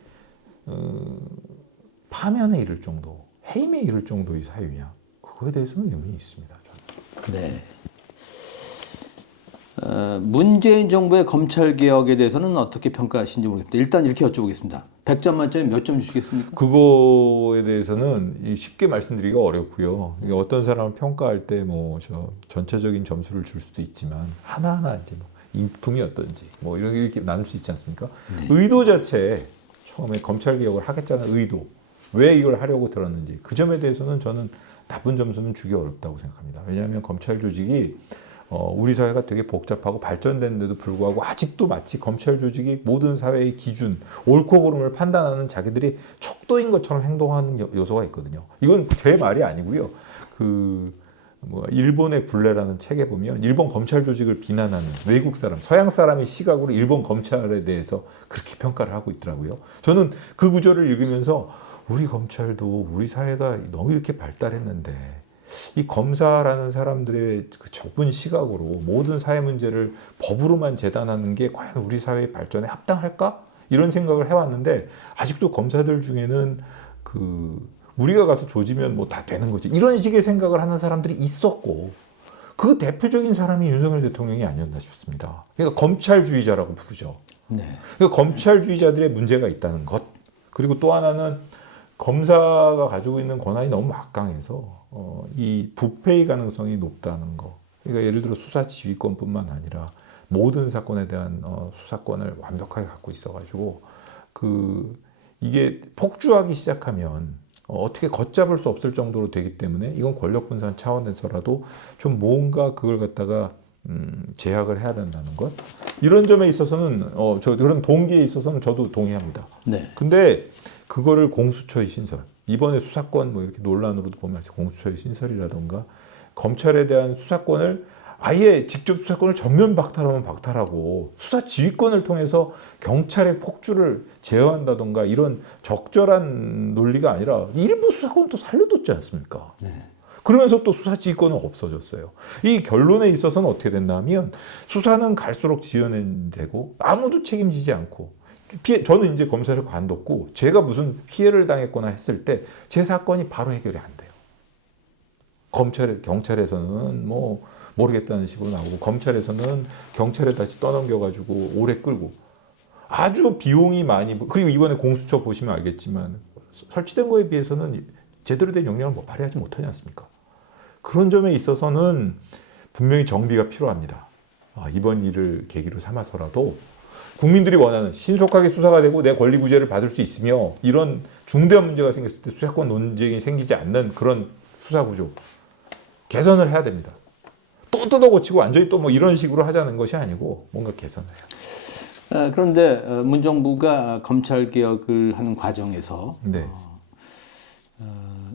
파면에 이를 정도, 해임에 이를 정도의 사유냐? 그거에 대해서는 의문이 있습니다. 저는. 네. 문재인 정부의 검찰 개혁에 대해서는 어떻게 평가하시는지 모르겠습니다. 일단 이렇게 여쭤보겠습니다. 100점 만점에 몇 점 주시겠습니까? 그거에 대해서는 쉽게 말씀드리기가 어렵고요. 어떤 사람을 평가할 때 뭐 전체적인 점수를 줄 수도 있지만 하나하나 이제 뭐 인품이 어떤지 뭐 이렇게 나눌 수 있지 않습니까? 네. 의도 자체에 처음에 검찰 개혁을 하겠다는 의도, 왜 이걸 하려고 들었는지 그 점에 대해서는 저는 나쁜 점수는 주기 어렵다고 생각합니다. 왜냐하면 검찰 조직이 우리 사회가 되게 복잡하고 발전됐는데도 불구하고 아직도 마치 검찰 조직이 모든 사회의 기준, 옳고 그름을 판단하는 자기들이 척도인 것처럼 행동하는 요소가 있거든요. 이건 제 말이 아니고요. 일본의 굴레라는 책에 보면 일본 검찰 조직을 비난하는 외국 사람, 서양 사람의 시각으로 일본 검찰에 대해서 그렇게 평가를 하고 있더라고요. 저는 그 구절을 읽으면서 우리 검찰도 우리 사회가 너무 이렇게 발달했는데 이 검사라는 사람들의 그 좁은 시각으로 모든 사회 문제를 법으로만 재단하는 게 과연 우리 사회의 발전에 합당할까? 이런 생각을 해왔는데 아직도 검사들 중에는 우리가 가서 조지면 뭐 다 되는 거지 이런 식의 생각을 하는 사람들이 있었고 그 대표적인 사람이 윤석열 대통령이 아니었나 싶습니다. 그러니까 검찰주의자라고 부르죠. 네. 그러니까 검찰주의자들의 문제가 있다는 것. 그리고 또 하나는 검사가 가지고 있는 권한이 너무 막강해서 이 부패의 가능성이 높다는 거. 그러니까 예를 들어 수사 지휘권뿐만 아니라 모든 사건에 대한 수사권을 완벽하게 갖고 있어가지고 이게 폭주하기 시작하면 어떻게 걷잡을 수 없을 정도로 되기 때문에 이건 권력 분산 차원에서라도 좀 뭔가 그걸 갖다가 제약을 해야 된다는 것. 이런 점에 있어서는 그런 동기에 있어서는 저도 동의합니다. 네. 근데 그거를 공수처의 신설, 이번에 수사권 뭐 이렇게 논란으로도 보면 공수처의 신설이라던가 검찰에 대한 수사권을 아예 직접 수사권을 전면 박탈하면 박탈하고 수사 지휘권을 통해서 경찰의 폭주를 제어한다던가 이런 적절한 논리가 아니라 일부 수사권도 살려뒀지 않습니까? 네. 그러면서 또 수사 지휘권은 없어졌어요. 이 결론에 있어서는 어떻게 됐냐면 수사는 갈수록 지연되고 아무도 책임지지 않고 저는 이제 검사를 관뒀고 제가 무슨 피해를 당했거나 했을 때 제 사건이 바로 해결이 안 돼요. 경찰에서는 뭐 모르겠다는 식으로 나오고 검찰에서는 경찰에 다시 떠넘겨가지고 오래 끌고 아주 비용이 많이 그리고 이번에 공수처 보시면 알겠지만 설치된 거에 비해서는 제대로 된 역량을 뭐 발휘하지 못하지 않습니까? 그런 점에 있어서는 분명히 정비가 필요합니다. 이번 일을 계기로 삼아서라도 국민들이 원하는 신속하게 수사가 되고 내 권리 구제를 받을 수 있으며 이런 중대한 문제가 생겼을 때 수사권 논쟁이 생기지 않는 그런 수사 구조 개선을 해야 됩니다. 또 뜯어고치고 완전히 또 뭐 이런 식으로 하자는 것이 아니고 뭔가 개선을 해야 돼요. 그런데 문정부가 검찰 개혁을 하는 과정에서 네.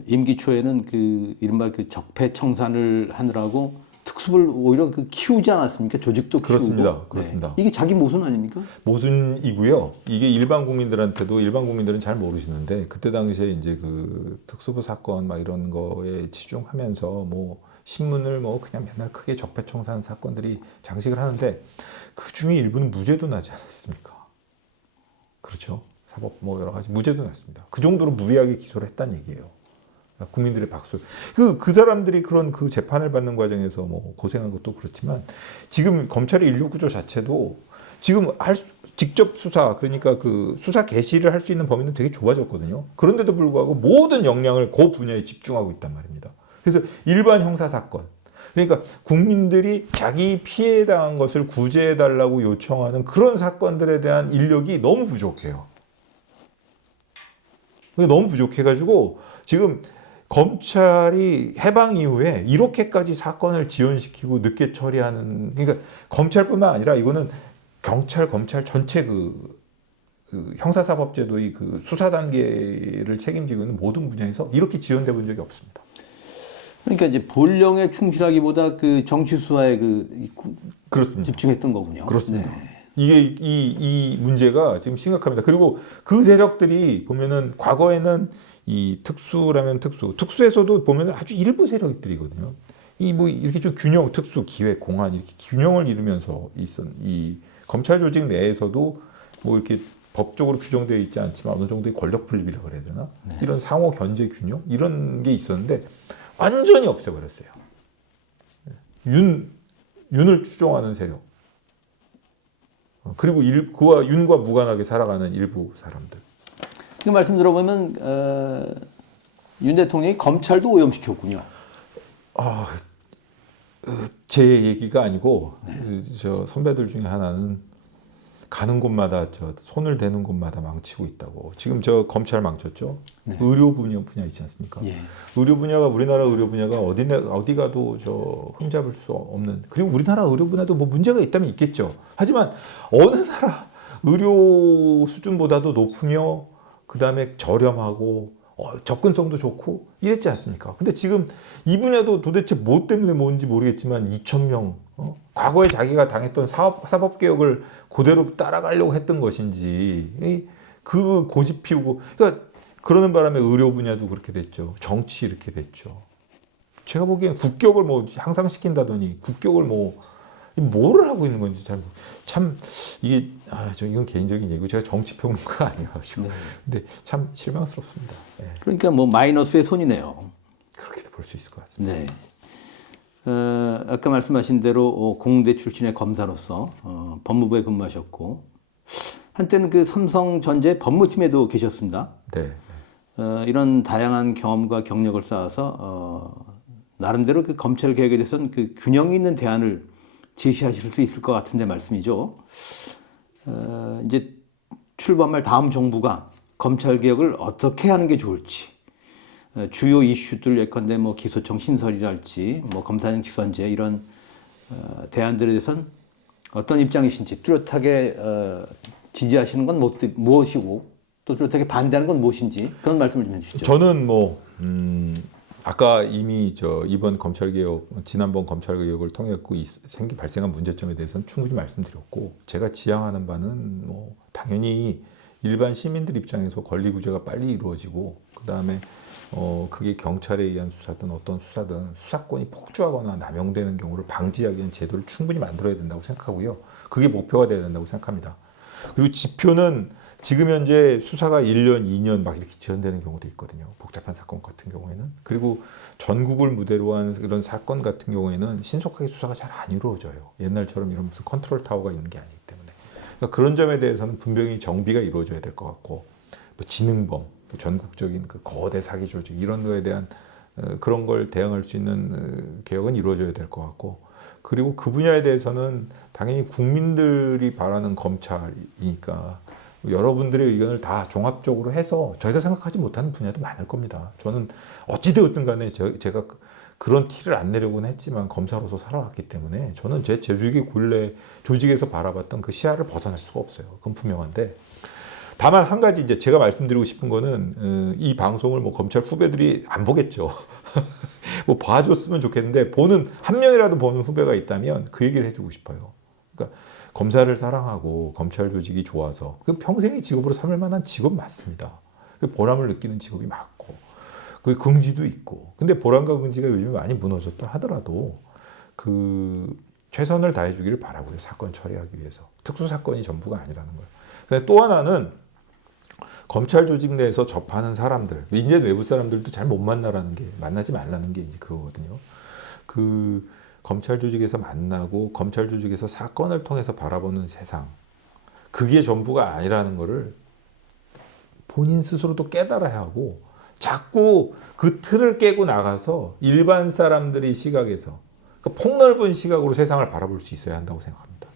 임기 초에는 그 이른바 그 적폐청산을 하느라고 특수부를 오히려 그 키우지 않았습니까? 조직도 키우고. 그렇습니다. 그렇습니다. 이게 자기 모순 아닙니까? 모순이고요. 이게 일반 국민들은 잘 모르시는데 그때 당시에 이제 그 특수부 사건 막 이런 거에 치중하면서 뭐 신문을 뭐 그냥 맨날 크게 적폐청산 사건들이 장식을 하는데 그 중에 일부는 무죄도 나지 않았습니까? 그렇죠. 사법 뭐 여러 가지 무죄도 났습니다. 그 정도로 무리하게 기소를 했다는 얘기예요. 국민들의 박수. 그 사람들이 그런 그 재판을 받는 과정에서 뭐 고생한 것도 그렇지만 지금 검찰의 인력 구조 자체도 지금 직접 수사 그러니까 그 수사 개시를 할 수 있는 범위는 되게 좁아졌거든요. 그런데도 불구하고 모든 역량을 그 분야에 집중하고 있단 말입니다. 그래서 일반 형사 사건 그러니까 국민들이 자기 피해 당한 것을 구제해 달라고 요청하는 그런 사건들에 대한 인력이 너무 부족해요. 너무 부족해가지고 지금 검찰이 해방 이후에 이렇게까지 사건을 지연시키고 늦게 처리하는 그러니까 검찰뿐만 아니라 이거는 경찰, 검찰 전체 그 형사사법제도의 그 수사 단계를 책임지고 있는 모든 분야에서 이렇게 지연돼 본 적이 없습니다. 그러니까 이제 본령에 충실하기보다 그 정치 수사에 그렇습니다. 집중했던 거군요. 그렇습니다. 네. 이게 이 문제가 지금 심각합니다. 그리고 그 세력들이 보면은 과거에는 이 특수라면 특수에서도 보면은 아주 일부 세력들이거든요. 이 뭐 이렇게 좀 균형, 특수, 기획, 공안 이렇게 균형을 이루면서 이 검찰 조직 내에서도 뭐 이렇게 법적으로 규정되어 있지 않지만 어느 정도의 권력 분립이라고 그래야 되나? 네. 이런 상호 견제 균형 이런 게 있었는데 완전히 없애버렸어요. 윤을 추종하는 세력. 그리고 그와 윤과 무관하게 살아가는 일부 사람들. 그 말씀 들어보면 윤 대통령이 검찰도 오염시켰군요. 제 얘기가 아니고 저 선배들 중에 하나는 가는 곳마다 저 손을 대는 곳마다 망치고 있다고. 지금 저 검찰 망쳤죠. 네. 의료 분야 있지 않습니까? 예. 우리나라 의료 분야가 어디 가도 저 흠잡을 수 없는. 그리고 우리나라 의료 분야도 뭐 문제가 있다면 있겠죠. 하지만 어느 나라 의료 수준보다도 높으며 그 다음에 저렴하고 접근성도 좋고 이랬지 않습니까? 근데 지금 이 분야도 도대체 뭐 때문에 뭔지 모르겠지만 2,000명 과거에 자기가 당했던 사법개혁을 그대로 따라가려고 했던 것인지 그 고집 피우고 그러니까 그러는 바람에 의료 분야도 그렇게 됐죠. 정치 이렇게 됐죠. 제가 보기엔 국격을 뭐 향상시킨다더니 국격을 뭐를 하고 있는 건지 참 이게 이건 개인적인 얘기고 제가 정치 평론가 아니어가지고 네. 근데 참 실망스럽습니다. 네. 그러니까 뭐 마이너스의 손이네요. 그렇게도 볼 수 있을 것 같습니다. 네. 아까 말씀하신 대로 공대 출신의 검사로서 법무부에 근무하셨고 한때는 그 삼성전자 법무팀에도 계셨습니다. 네. 이런 다양한 경험과 경력을 쌓아서 나름대로 그 검찰 개혁에 대해서는 그 균형 있는 대안을 제시하실 수 있을 것 같은데 말씀이죠. 이제 출범할 다음 정부가 검찰 개혁을 어떻게 하는 게 좋을지 주요 이슈들 예컨대 뭐 기소청 신설이랄지 뭐 검사장 직선제 이런 대안들에 대해서는 어떤 입장이신지 뚜렷하게 지지하시는 건 무엇이고 또 뚜렷하게 반대하는 건 무엇인지 그런 말씀을 좀 해주시죠. 저는 아까 이미 이번 검찰개혁, 지난번 검찰개혁을 통했고 발생한 문제점에 대해서는 충분히 말씀드렸고 제가 지향하는 바는 당연히 일반 시민들 입장에서 권리 구제가 빨리 이루어지고 그 다음에 그게 경찰에 의한 수사든 어떤 수사든 수사권이 폭주하거나 남용되는 경우를 방지하기 위한 제도를 충분히 만들어야 된다고 생각하고요. 그게 목표가 되어야 된다고 생각합니다. 그리고 지표는 지금 현재 수사가 1년, 2년 막 이렇게 지연되는 경우도 있거든요. 복잡한 사건 같은 경우에는. 그리고 전국을 무대로 한 이런 사건 같은 경우에는 신속하게 수사가 잘 안 이루어져요. 옛날처럼 이런 무슨 컨트롤 타워가 있는 게 아니기 때문에. 그러니까 그런 점에 대해서는 분명히 정비가 이루어져야 될 것 같고, 뭐 지능범, 또 전국적인 그 거대 사기 조직 이런 거에 대한 그런 걸 대응할 수 있는 개혁은 이루어져야 될 것 같고, 그리고 그 분야에 대해서는 당연히 국민들이 바라는 검찰이니까 여러분들의 의견을 다 종합적으로 해서 저희가 생각하지 못하는 분야도 많을 겁니다. 저는 어찌되었든 간에 제가 그런 티를 안 내려고는 했지만 검사로서 살아왔기 때문에 저는 제 조직의 굴레, 조직에서 바라봤던 그 시야를 벗어날 수가 없어요. 그건 분명한데, 다만 한 가지 이제 제가 말씀드리고 싶은 거는 이 방송을 뭐 검찰 후배들이 안 보겠죠. 뭐 봐줬으면 좋겠는데 보는 한 명이라도 보는 후배가 있다면 그 얘기를 해주고 싶어요. 그러니까 검사를 사랑하고 검찰 조직이 좋아서 그 평생의 직업으로 삼을 만한 직업 맞습니다. 그 보람을 느끼는 직업이 맞고 그 긍지도 있고. 근데 보람과 긍지가 요즘에 많이 무너졌다 하더라도 그 최선을 다해주기를 바라고요. 사건 처리하기 위해서. 특수 사건이 전부가 아니라는 거예요. 근데 또 하나는 검찰 조직 내에서 접하는 사람들, 이제 외부 사람들도 잘 못 만나라는 게, 만나지 말라는 게 이제 그거거든요. 그 검찰 조직에서 만나고 검찰 조직에서 사건을 통해서 바라보는 세상, 그게 전부가 아니라는 거를 본인 스스로도 깨달아야 하고, 자꾸 그 틀을 깨고 나가서 일반 사람들의 시각에서, 그러니까 폭넓은 시각으로 세상을 바라볼 수 있어야 한다고 생각합니다.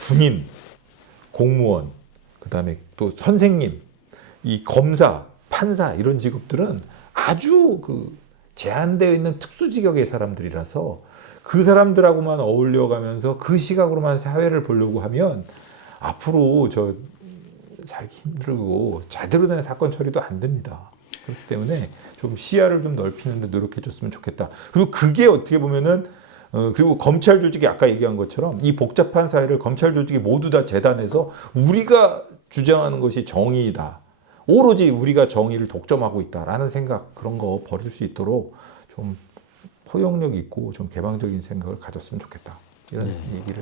군인, 공무원, 그 다음에 또 선생님, 이 검사, 판사 이런 직업들은 아주 그 제한되어 있는 특수 직역의 사람들이라서 그 사람들하고만 어울려가면서 그 시각으로만 사회를 보려고 하면 앞으로 저 살기 힘들고 제대로 된 사건 처리도 안 됩니다. 그렇기 때문에 좀 시야를 좀 넓히는데 노력해 줬으면 좋겠다. 그리고 그게 어떻게 보면은 그리고 검찰 조직이 아까 얘기한 것처럼 이 복잡한 사회를 검찰 조직이 모두 다 재단해서 우리가 주장하는 것이 정의이다. 오로지 우리가 정의를 독점하고 있다라는 생각, 그런 거 버릴 수 있도록 좀 포용력 있고 좀 개방적인 생각을 가졌으면 좋겠다. 이런 얘기를.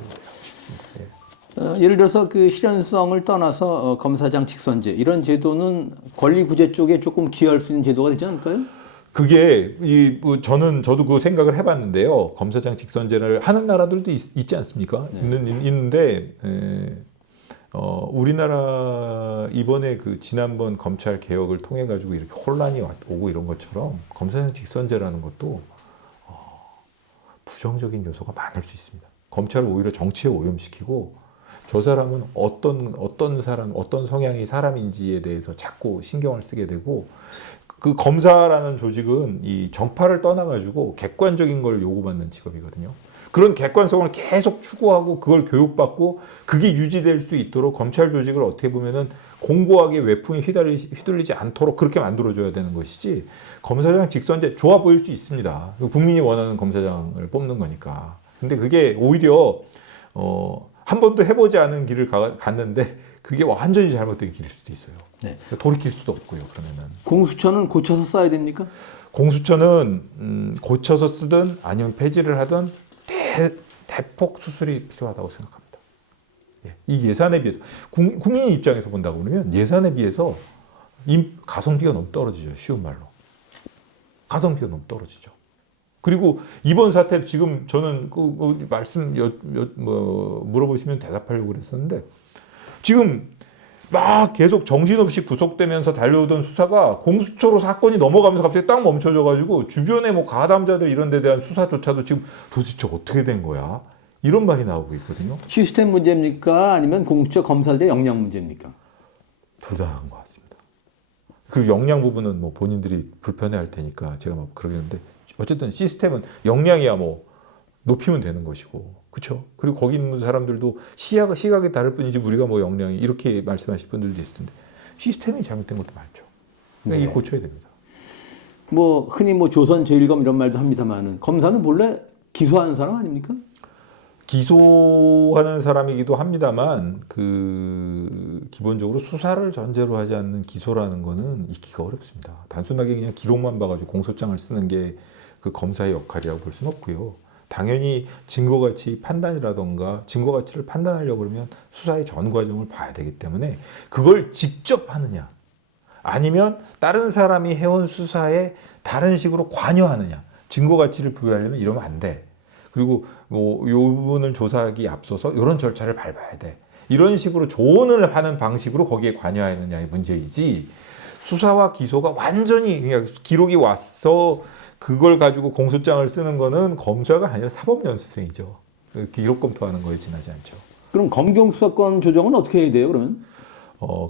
예. 예를 들어서 그 실현성을 떠나서 검사장 직선제 이런 제도는 권리구제 쪽에 조금 기여할 수 있는 제도가 되지 않을까요? 그게 저도 그 생각을 해봤는데요. 검사장 직선제를 하는 나라들도 있지 않습니까? 네. 있는데 우리나라 이번에 그 지난번 검찰 개혁을 통해 가지고 이렇게 혼란이 오고 이런 것처럼 검사장 직선제라는 것도 부정적인 요소가 많을 수 있습니다. 검찰을 오히려 정치에 오염시키고 저 사람은 어떤 사람, 어떤 성향의 사람인지에 대해서 자꾸 신경을 쓰게 되고, 그 검사라는 조직은 이 정파를 떠나가지고 객관적인 걸 요구받는 직업이거든요. 그런 객관성을 계속 추구하고 그걸 교육받고 그게 유지될 수 있도록 검찰 조직을 어떻게 보면은 공고하게 외풍에 휘둘리지 않도록 그렇게 만들어줘야 되는 것이지, 검사장 직선제 좋아 보일 수 있습니다. 국민이 원하는 검사장을 뽑는 거니까. 근데 그게 오히려 한 번도 해보지 않은 길을 갔는데 그게 완전히 잘못된 길일 수도 있어요. 네. 돌이킬 수도 없고요. 그러면은 공수처는 고쳐서 써야 됩니까? 공수처는 고쳐서 쓰든 아니면 폐지를 하든 대폭 수술이 필요하다고 생각합니다. 이 예산에 비해서 국민 입장에서 본다고 그러면 예산에 비해서 가성비가 너무 떨어지죠. 쉬운 말로 가성비가 너무 떨어지죠. 그리고 이번 사태 지금 저는 그 말씀 물어보시면 대답하려고 그랬었는데, 지금 막 계속 정신없이 구속되면서 달려오던 수사가 공수처로 사건이 넘어가면서 갑자기 딱 멈춰져가지고 주변에 뭐 가담자들 이런 데 대한 수사조차도 지금 도대체 어떻게 된 거야? 이런 말이 나오고 있거든요. 시스템 문제입니까? 아니면 공수처 검사들의 역량 문제입니까? 둘 다 한 것 같습니다. 그리고 역량 부분은 뭐 본인들이 불편해할 테니까 제가 막 그러겠는데, 어쨌든 시스템은 역량이야 뭐 높이면 되는 것이고, 그렇죠? 그리고 거기 있는 사람들도 시각이 다를 뿐이지 우리가 뭐 역량이 이렇게 말씀하실 분들도 있을 텐데 시스템이 잘못된 것도 많죠. 그러니까 이게 고쳐야 됩니다. 뭐 흔히 뭐 조선 제일검 이런 말도 합니다만은 검사는 본래 기소하는 사람 아닙니까? 기소하는 사람이기도 합니다만 기본적으로 수사를 전제로 하지 않는 기소라는 거는 있기가 어렵습니다. 단순하게 그냥 기록만 봐가지고 공소장을 쓰는 게 그 검사의 역할이라고 볼 수는 없고요. 당연히 증거 가치 판단이라던가 증거 가치를 판단하려고 그러면 수사의 전 과정을 봐야 되기 때문에 그걸 직접 하느냐 아니면 다른 사람이 해온 수사에 다른 식으로 관여하느냐 증거 가치를 부여하려면 이러면 안 돼. 그리고 뭐 요 부분을 조사하기 앞서서 이런 절차를 밟아야 돼. 이런 식으로 조언을 하는 방식으로 거기에 관여하느냐의 문제이지 수사와 기소가 완전히 그냥 기록이 왔어 그걸 가지고 공소장을 쓰는 거는 검사가 아니라 사법연수생이죠. 기록 검토하는 거에 지나지 않죠. 그럼 검경 수사권 조정은 어떻게 해야 돼요, 그러면?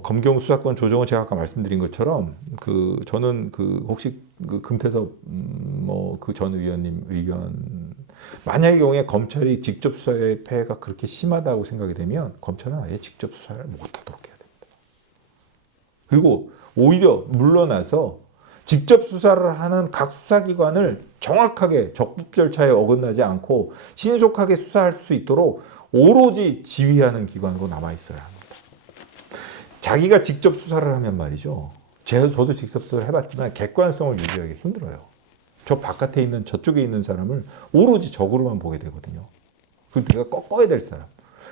검경 수사권 조정은 제가 아까 말씀드린 것처럼 저는 혹시 금태섭 뭐 그 전 의원님 의견 만약의 경우에 검찰이 직접 수사의 폐해가 그렇게 심하다고 생각이 되면 검찰은 아예 직접 수사를 못하도록 해야 됩니다. 그리고 오히려 물러나서 직접 수사를 하는 각 수사기관을 정확하게 적법 절차에 어긋나지 않고 신속하게 수사할 수 있도록 오로지 지휘하는 기관으로 남아 있어야 합니다. 자기가 직접 수사를 하면 말이죠. 저도 직접 수사를 해봤지만 객관성을 유지하기 힘들어요. 저 바깥에 있는 저쪽에 있는 사람을 오로지 적으로만 보게 되거든요. 그리고 내가 꺾어야 될 사람.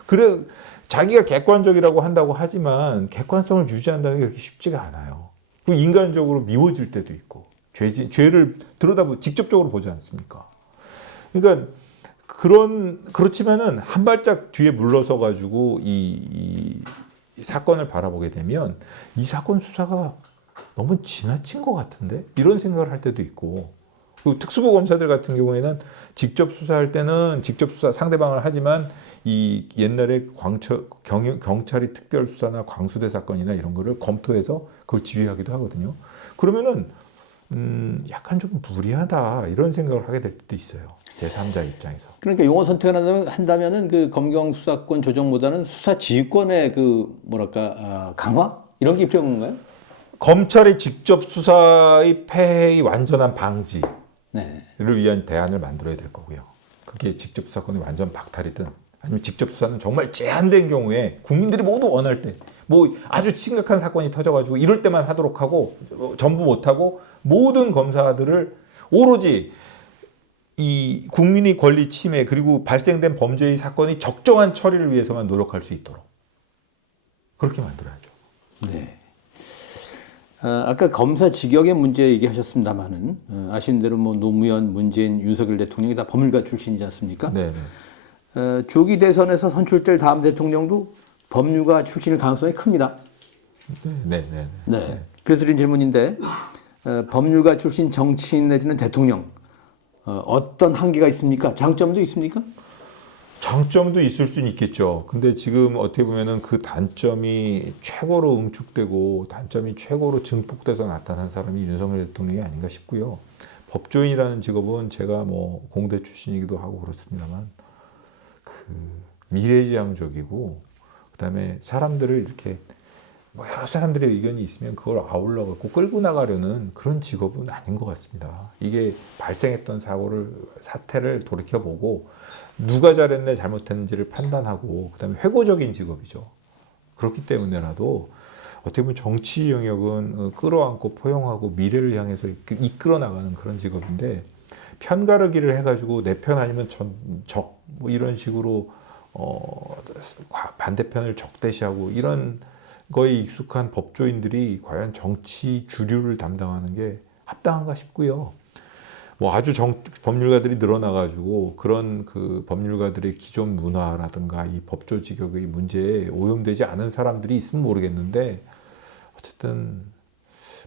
그래 자기가 객관적이라고 한다고 하지만 객관성을 유지한다는 게 그렇게 쉽지가 않아요. 그리고 인간적으로 미워질 때도 있고 죄를 직접적으로 보지 않습니까? 그러니까 그렇지만은 한 발짝 뒤에 물러서 가지고 이 사건을 바라보게 되면 이 사건 수사가 너무 지나친 것 같은데 이런 생각을 할 때도 있고 그 특수부 검사들 같은 경우에는 직접 수사할 때는 직접 수사 상대방을 하지만 이 옛날에 경찰이 특별수사나 광수대 사건이나 이런 거를 검토해서 그걸 지휘하기도 하거든요. 그러면은 약간 좀 무리하다 이런 생각을 하게 될 때도 있어요. 제3자 입장에서. 그러니까 용어 선택을 한다면은 그 검경 수사권 조정보다는 수사 지휘권의 강화 이런 게 필요한 건가요? 검찰의 직접 수사의 폐해의 완전한 방지를 네. 위한 대안을 만들어야 될 거고요. 그게 직접 수사권이 완전 박탈이든 아니면 직접 수사는 정말 제한된 경우에 국민들이 모두 원할 때 뭐 아주 심각한 사건이 터져가지고 이럴 때만 하도록 하고 전부 못하고 모든 검사들을 오로지 이 국민의 권리 침해 그리고 발생된 범죄의 사건이 적정한 처리를 위해서만 노력할 수 있도록 그렇게 만들어야죠. 네. 아까 검사 직역의 문제 얘기하셨습니다만은 아시는 대로 뭐 노무현, 문재인, 윤석열 대통령이 다 법률가 출신이지 않습니까? 네. 조기 대선에서 선출될 다음 대통령도 법률가 출신일 가능성이 큽니다. 네. 그래서 드린 질문인데 법률가 출신 정치인 내지는 대통령 어떤 한계가 있습니까? 장점도 있습니까? 장점도 있을 수는 있겠죠. 근데 지금 어떻게 보면은 그 단점이 최고로 응축되고 단점이 최고로 증폭돼서 나타난 사람이 윤석열 대통령이 아닌가 싶고요. 법조인이라는 직업은 제가 뭐 공대 출신이기도 하고 그렇습니다만 미래지향적이고 그다음에 사람들을 이렇게 뭐 여러 사람들의 의견이 있으면 그걸 아울러 갖고 끌고 나가려는 그런 직업은 아닌 것 같습니다. 이게 발생했던 사태를 돌이켜보고 누가 잘했네 잘못했는지를 판단하고 그다음에 회고적인 직업이죠. 그렇기 때문에라도 어떻게 보면 정치 영역은 끌어안고 포용하고 미래를 향해서 이끌어 나가는 그런 직업인데 편가르기를 해가지고 내 편 아니면 적 뭐 이런 식으로 반대편을 적대시하고 이런 거에 익숙한 법조인들이 과연 정치 주류를 담당하는 게 합당한가 싶고요. 뭐 아주 법률가들이 늘어나가지고 그런 그 법률가들의 기존 문화라든가 이 법조 직역의 문제에 오염되지 않은 사람들이 있으면 모르겠는데 어쨌든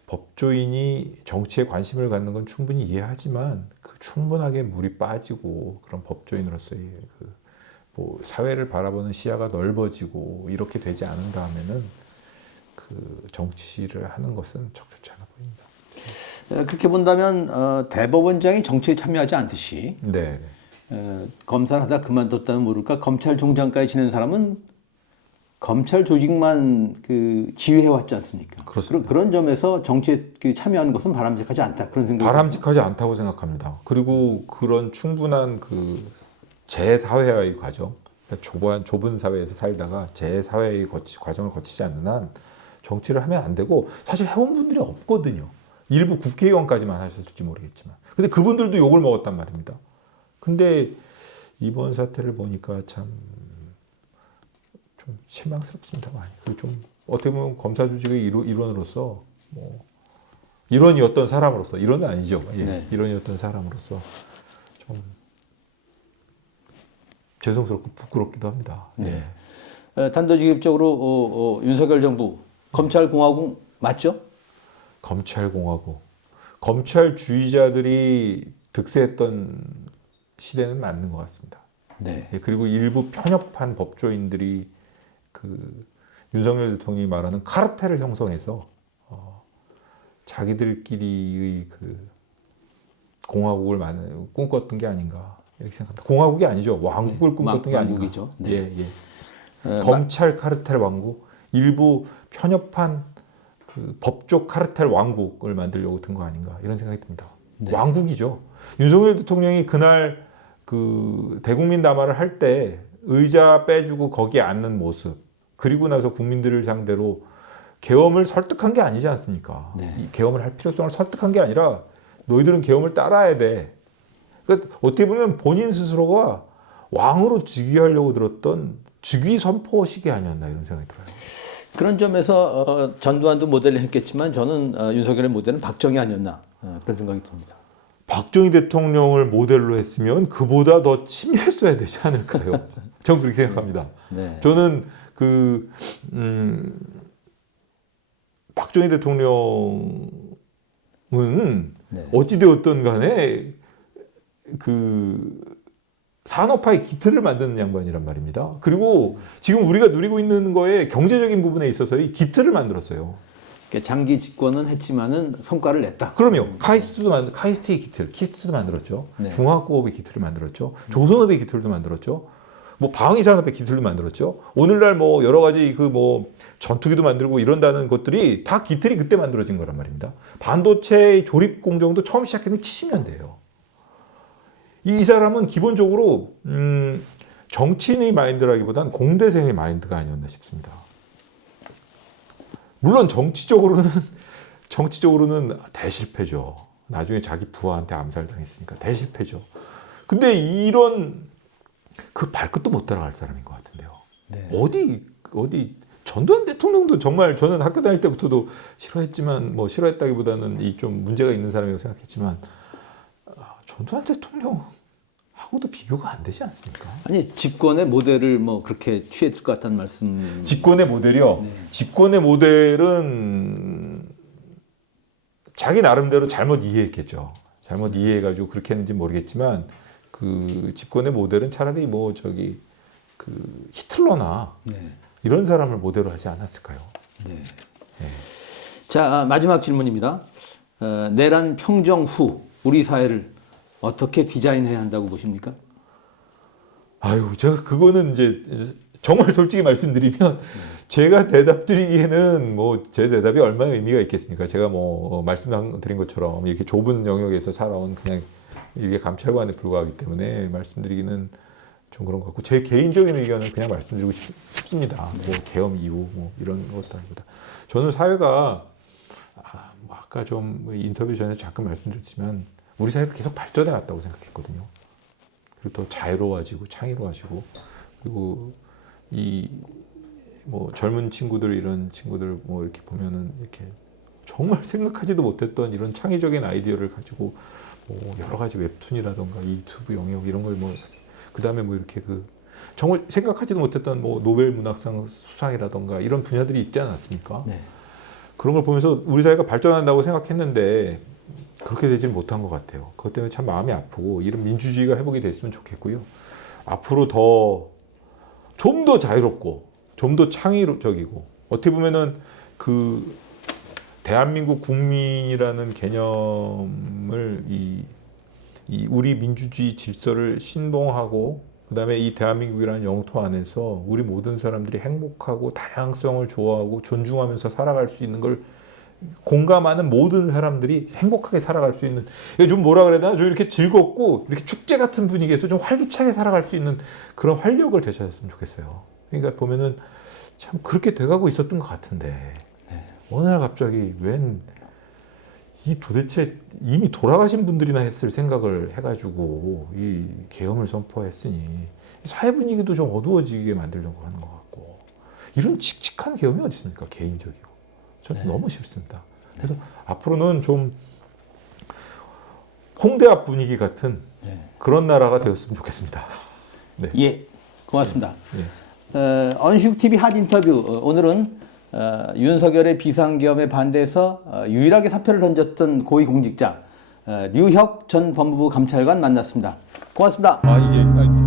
법조인이 정치에 관심을 갖는 건 충분히 이해하지만 충분하게 물이 빠지고 그런 법조인으로서의 뭐 사회를 바라보는 시야가 넓어지고 이렇게 되지 않은 다음에는 정치를 하는 것은 적절치 않아 보입니다. 그렇게 본다면 대법원장이 정치에 참여하지 않듯이 네. 검사를 하다 그만뒀다면 모를까 검찰 종장까지 지낸 사람은 검찰 조직만 지휘해 왔지 않습니까? 그렇습니다. 그런 점에서 정치에 참여하는 것은 바람직하지 않다 그런 생각이 바람직하지 않다고 생각합니다. 그리고 그런 충분한 재사회화의 과정, 좁은 사회에서 살다가 재사회의 과정을 거치지 않는 한 정치를 하면 안 되고 사실 해온 분들이 없거든요. 일부 국회의원까지만 하셨을지 모르겠지만. 근데 그분들도 욕을 먹었단 말입니다. 근데 이번 사태를 보니까 참 좀 실망스럽습니다. 많이. 좀 어떻게 보면 검사 조직의 일원으로서 뭐 일원이었던 사람으로서 일원은 아니죠. 예. 네. 일원이었던 사람으로서 좀 죄송스럽고 부끄럽기도 합니다. 네. 예. 단도직입적으로 윤석열 정부 검찰공화국 맞죠? 검찰공화국, 검찰주의자들이 득세했던 시대는 맞는 것 같습니다. 네. 예, 그리고 일부 편협한 법조인들이 그 윤석열 대통령이 말하는 카르텔을 형성해서 자기들끼리의 그 공화국을 꿈꿨던 게 아닌가 이렇게 생각합니다. 공화국이 아니죠. 왕국을 꿈꿨던 게 아닌가. 왕국이죠. 네. 예, 예. 검찰 카르텔 왕국, 일부 편협한 그 법조 카르텔 왕국을 만들려고 든 거 아닌가 이런 생각이 듭니다. 네. 왕국이죠. 윤석열 대통령이 그날 그 대국민 담화를 할 때 의자 빼주고 거기에 앉는 모습, 그리고 나서 국민들을 상대로 계엄을 설득한 게 아니지 않습니까? 네. 이 계엄을 할 필요성을 설득한 게 아니라 너희들은 계엄을 따라야 돼. 그러니까 어떻게 보면 본인 스스로가 왕으로 즉위하려고 들었던 즉위 선포식이 아니었나 이런 생각이 들어요. 그런 점에서 전두환도 모델을 했겠지만 저는 윤석열의 모델은 박정희 아니었나 그런 생각이 듭니다. 박정희 대통령을 모델로 했으면 그보다 더 치밀했어야 되지 않을까요? 저는 그렇게 생각합니다. 네. 저는 박정희 대통령은 네. 어찌되었든 간에 그 산업화의 기틀을 만드는 양반이란 말입니다. 그리고 지금 우리가 누리고 있는 거에 경제적인 부분에 있어서의 기틀을 만들었어요. 그러니까 장기 집권은 했지만은 성과를 냈다. 그럼요. 카이스트의 기틀, 키스트도 만들었죠. 네. 중화학구업의 기틀을 만들었죠. 조선업의 기틀도 만들었죠. 뭐 방위산업의 기틀도 만들었죠. 오늘날 뭐 여러 가지 그 뭐 전투기도 만들고 이런다는 것들이 다 기틀이 그때 만들어진 거란 말입니다. 반도체 조립 공정도 처음 시작했는 70년대예요. 이 사람은 기본적으로 정치인의 마인드라기보단 공대생의 마인드가 아니었나 싶습니다. 물론 정치적으로는 대실패죠. 나중에 자기 부하한테 암살당했으니까 대실패죠. 근데 이런 그 발끝도 못 따라갈 사람인 것 같은데요. 네. 어디 전두환 대통령도 정말 저는 학교 다닐 때부터도 싫어했지만 뭐 싫어했다기보다는 이 좀 문제가 있는 사람이라고 생각했지만 전두환 대통령하고도 비교가 안 되지 않습니까? 아니 집권의 모델을 뭐 그렇게 취했을 것 같다는 말씀. 집권의 모델이요. 네. 집권의 모델은 자기 나름대로 잘못 이해했겠죠. 잘못 이해해가지고 그렇게 했는지 모르겠지만 그 집권의 모델은 차라리 뭐 그 히틀러나 네. 이런 사람을 모델로 하지 않았을까요? 네. 네. 자, 마지막 질문입니다. 내란 평정 후 우리 사회를 어떻게 디자인해야 한다고 보십니까? 아유, 제가 그거는 이제 정말 솔직히 말씀드리면 제가 대답드리기에는 뭐 제 대답이 얼마나 의미가 있겠습니까? 제가 뭐 말씀드린 것처럼 이렇게 좁은 영역에서 살아온 그냥 이게 감찰관에 불과하기 때문에 말씀드리기는 좀 그런 것 같고 제 개인적인 의견은 그냥 말씀드리고 싶습니다. 뭐 계엄 이후 뭐 이런 것도 아니보다 저는 사회가 뭐 아까 좀 인터뷰 전에 잠깐 말씀드렸지만 우리 사회가 계속 발전해 왔다고 생각했거든요. 그리고 더 자유로워지고 창의로워지고 그리고 이 뭐 젊은 친구들 이런 친구들 뭐 이렇게 보면은 이렇게 정말 생각하지도 못했던 이런 창의적인 아이디어를 가지고 뭐 여러 가지 웹툰이라던가 유튜브 영역 이런 걸 뭐 그다음에 뭐 이렇게 그 정말 생각하지도 못했던 뭐 노벨 문학상 수상이라던가 이런 분야들이 있지 않았습니까? 네. 그런 걸 보면서 우리 사회가 발전한다고 생각했는데 그렇게 되지는 못한 것 같아요. 그것 때문에 참 마음이 아프고 이런 민주주의가 회복이 됐으면 좋겠고요. 앞으로 좀 더 자유롭고 좀 더 창의적이고 어떻게 보면은 그 대한민국 국민이라는 개념을 이 우리 민주주의 질서를 신봉하고 그다음에 이 대한민국이라는 영토 안에서 우리 모든 사람들이 행복하고 다양성을 좋아하고 존중하면서 살아갈 수 있는 걸 공감하는 모든 사람들이 행복하게 살아갈 수 있는 좀 뭐라 그래야 되나 좀 이렇게 즐겁고 이렇게 축제 같은 분위기에서 좀 활기차게 살아갈 수 있는 그런 활력을 되찾았으면 좋겠어요. 그러니까 보면은 참 그렇게 돼가고 있었던 것 같은데 어느 날 갑자기 웬 이 도대체 이미 돌아가신 분들이나 했을 생각을 해가지고 이 계엄을 선포했으니 사회 분위기도 좀 어두워지게 만들려고 하는 것 같고 이런 칙칙한 계엄이 어디 있습니까? 개인적이고 저는 네. 너무 싫습니다. 그래서 앞으로는 좀 홍대 앞 분위기 같은 네. 그런 나라가 되었으면 좋겠습니다. 네. 예, 고맙습니다. 예. 언슈 TV 핫 인터뷰 오늘은 윤석열의 비상계엄에 반대해서 유일하게 사표를 던졌던 고위공직자 류혁 전 법무부 감찰관 만났습니다. 고맙습니다. 이게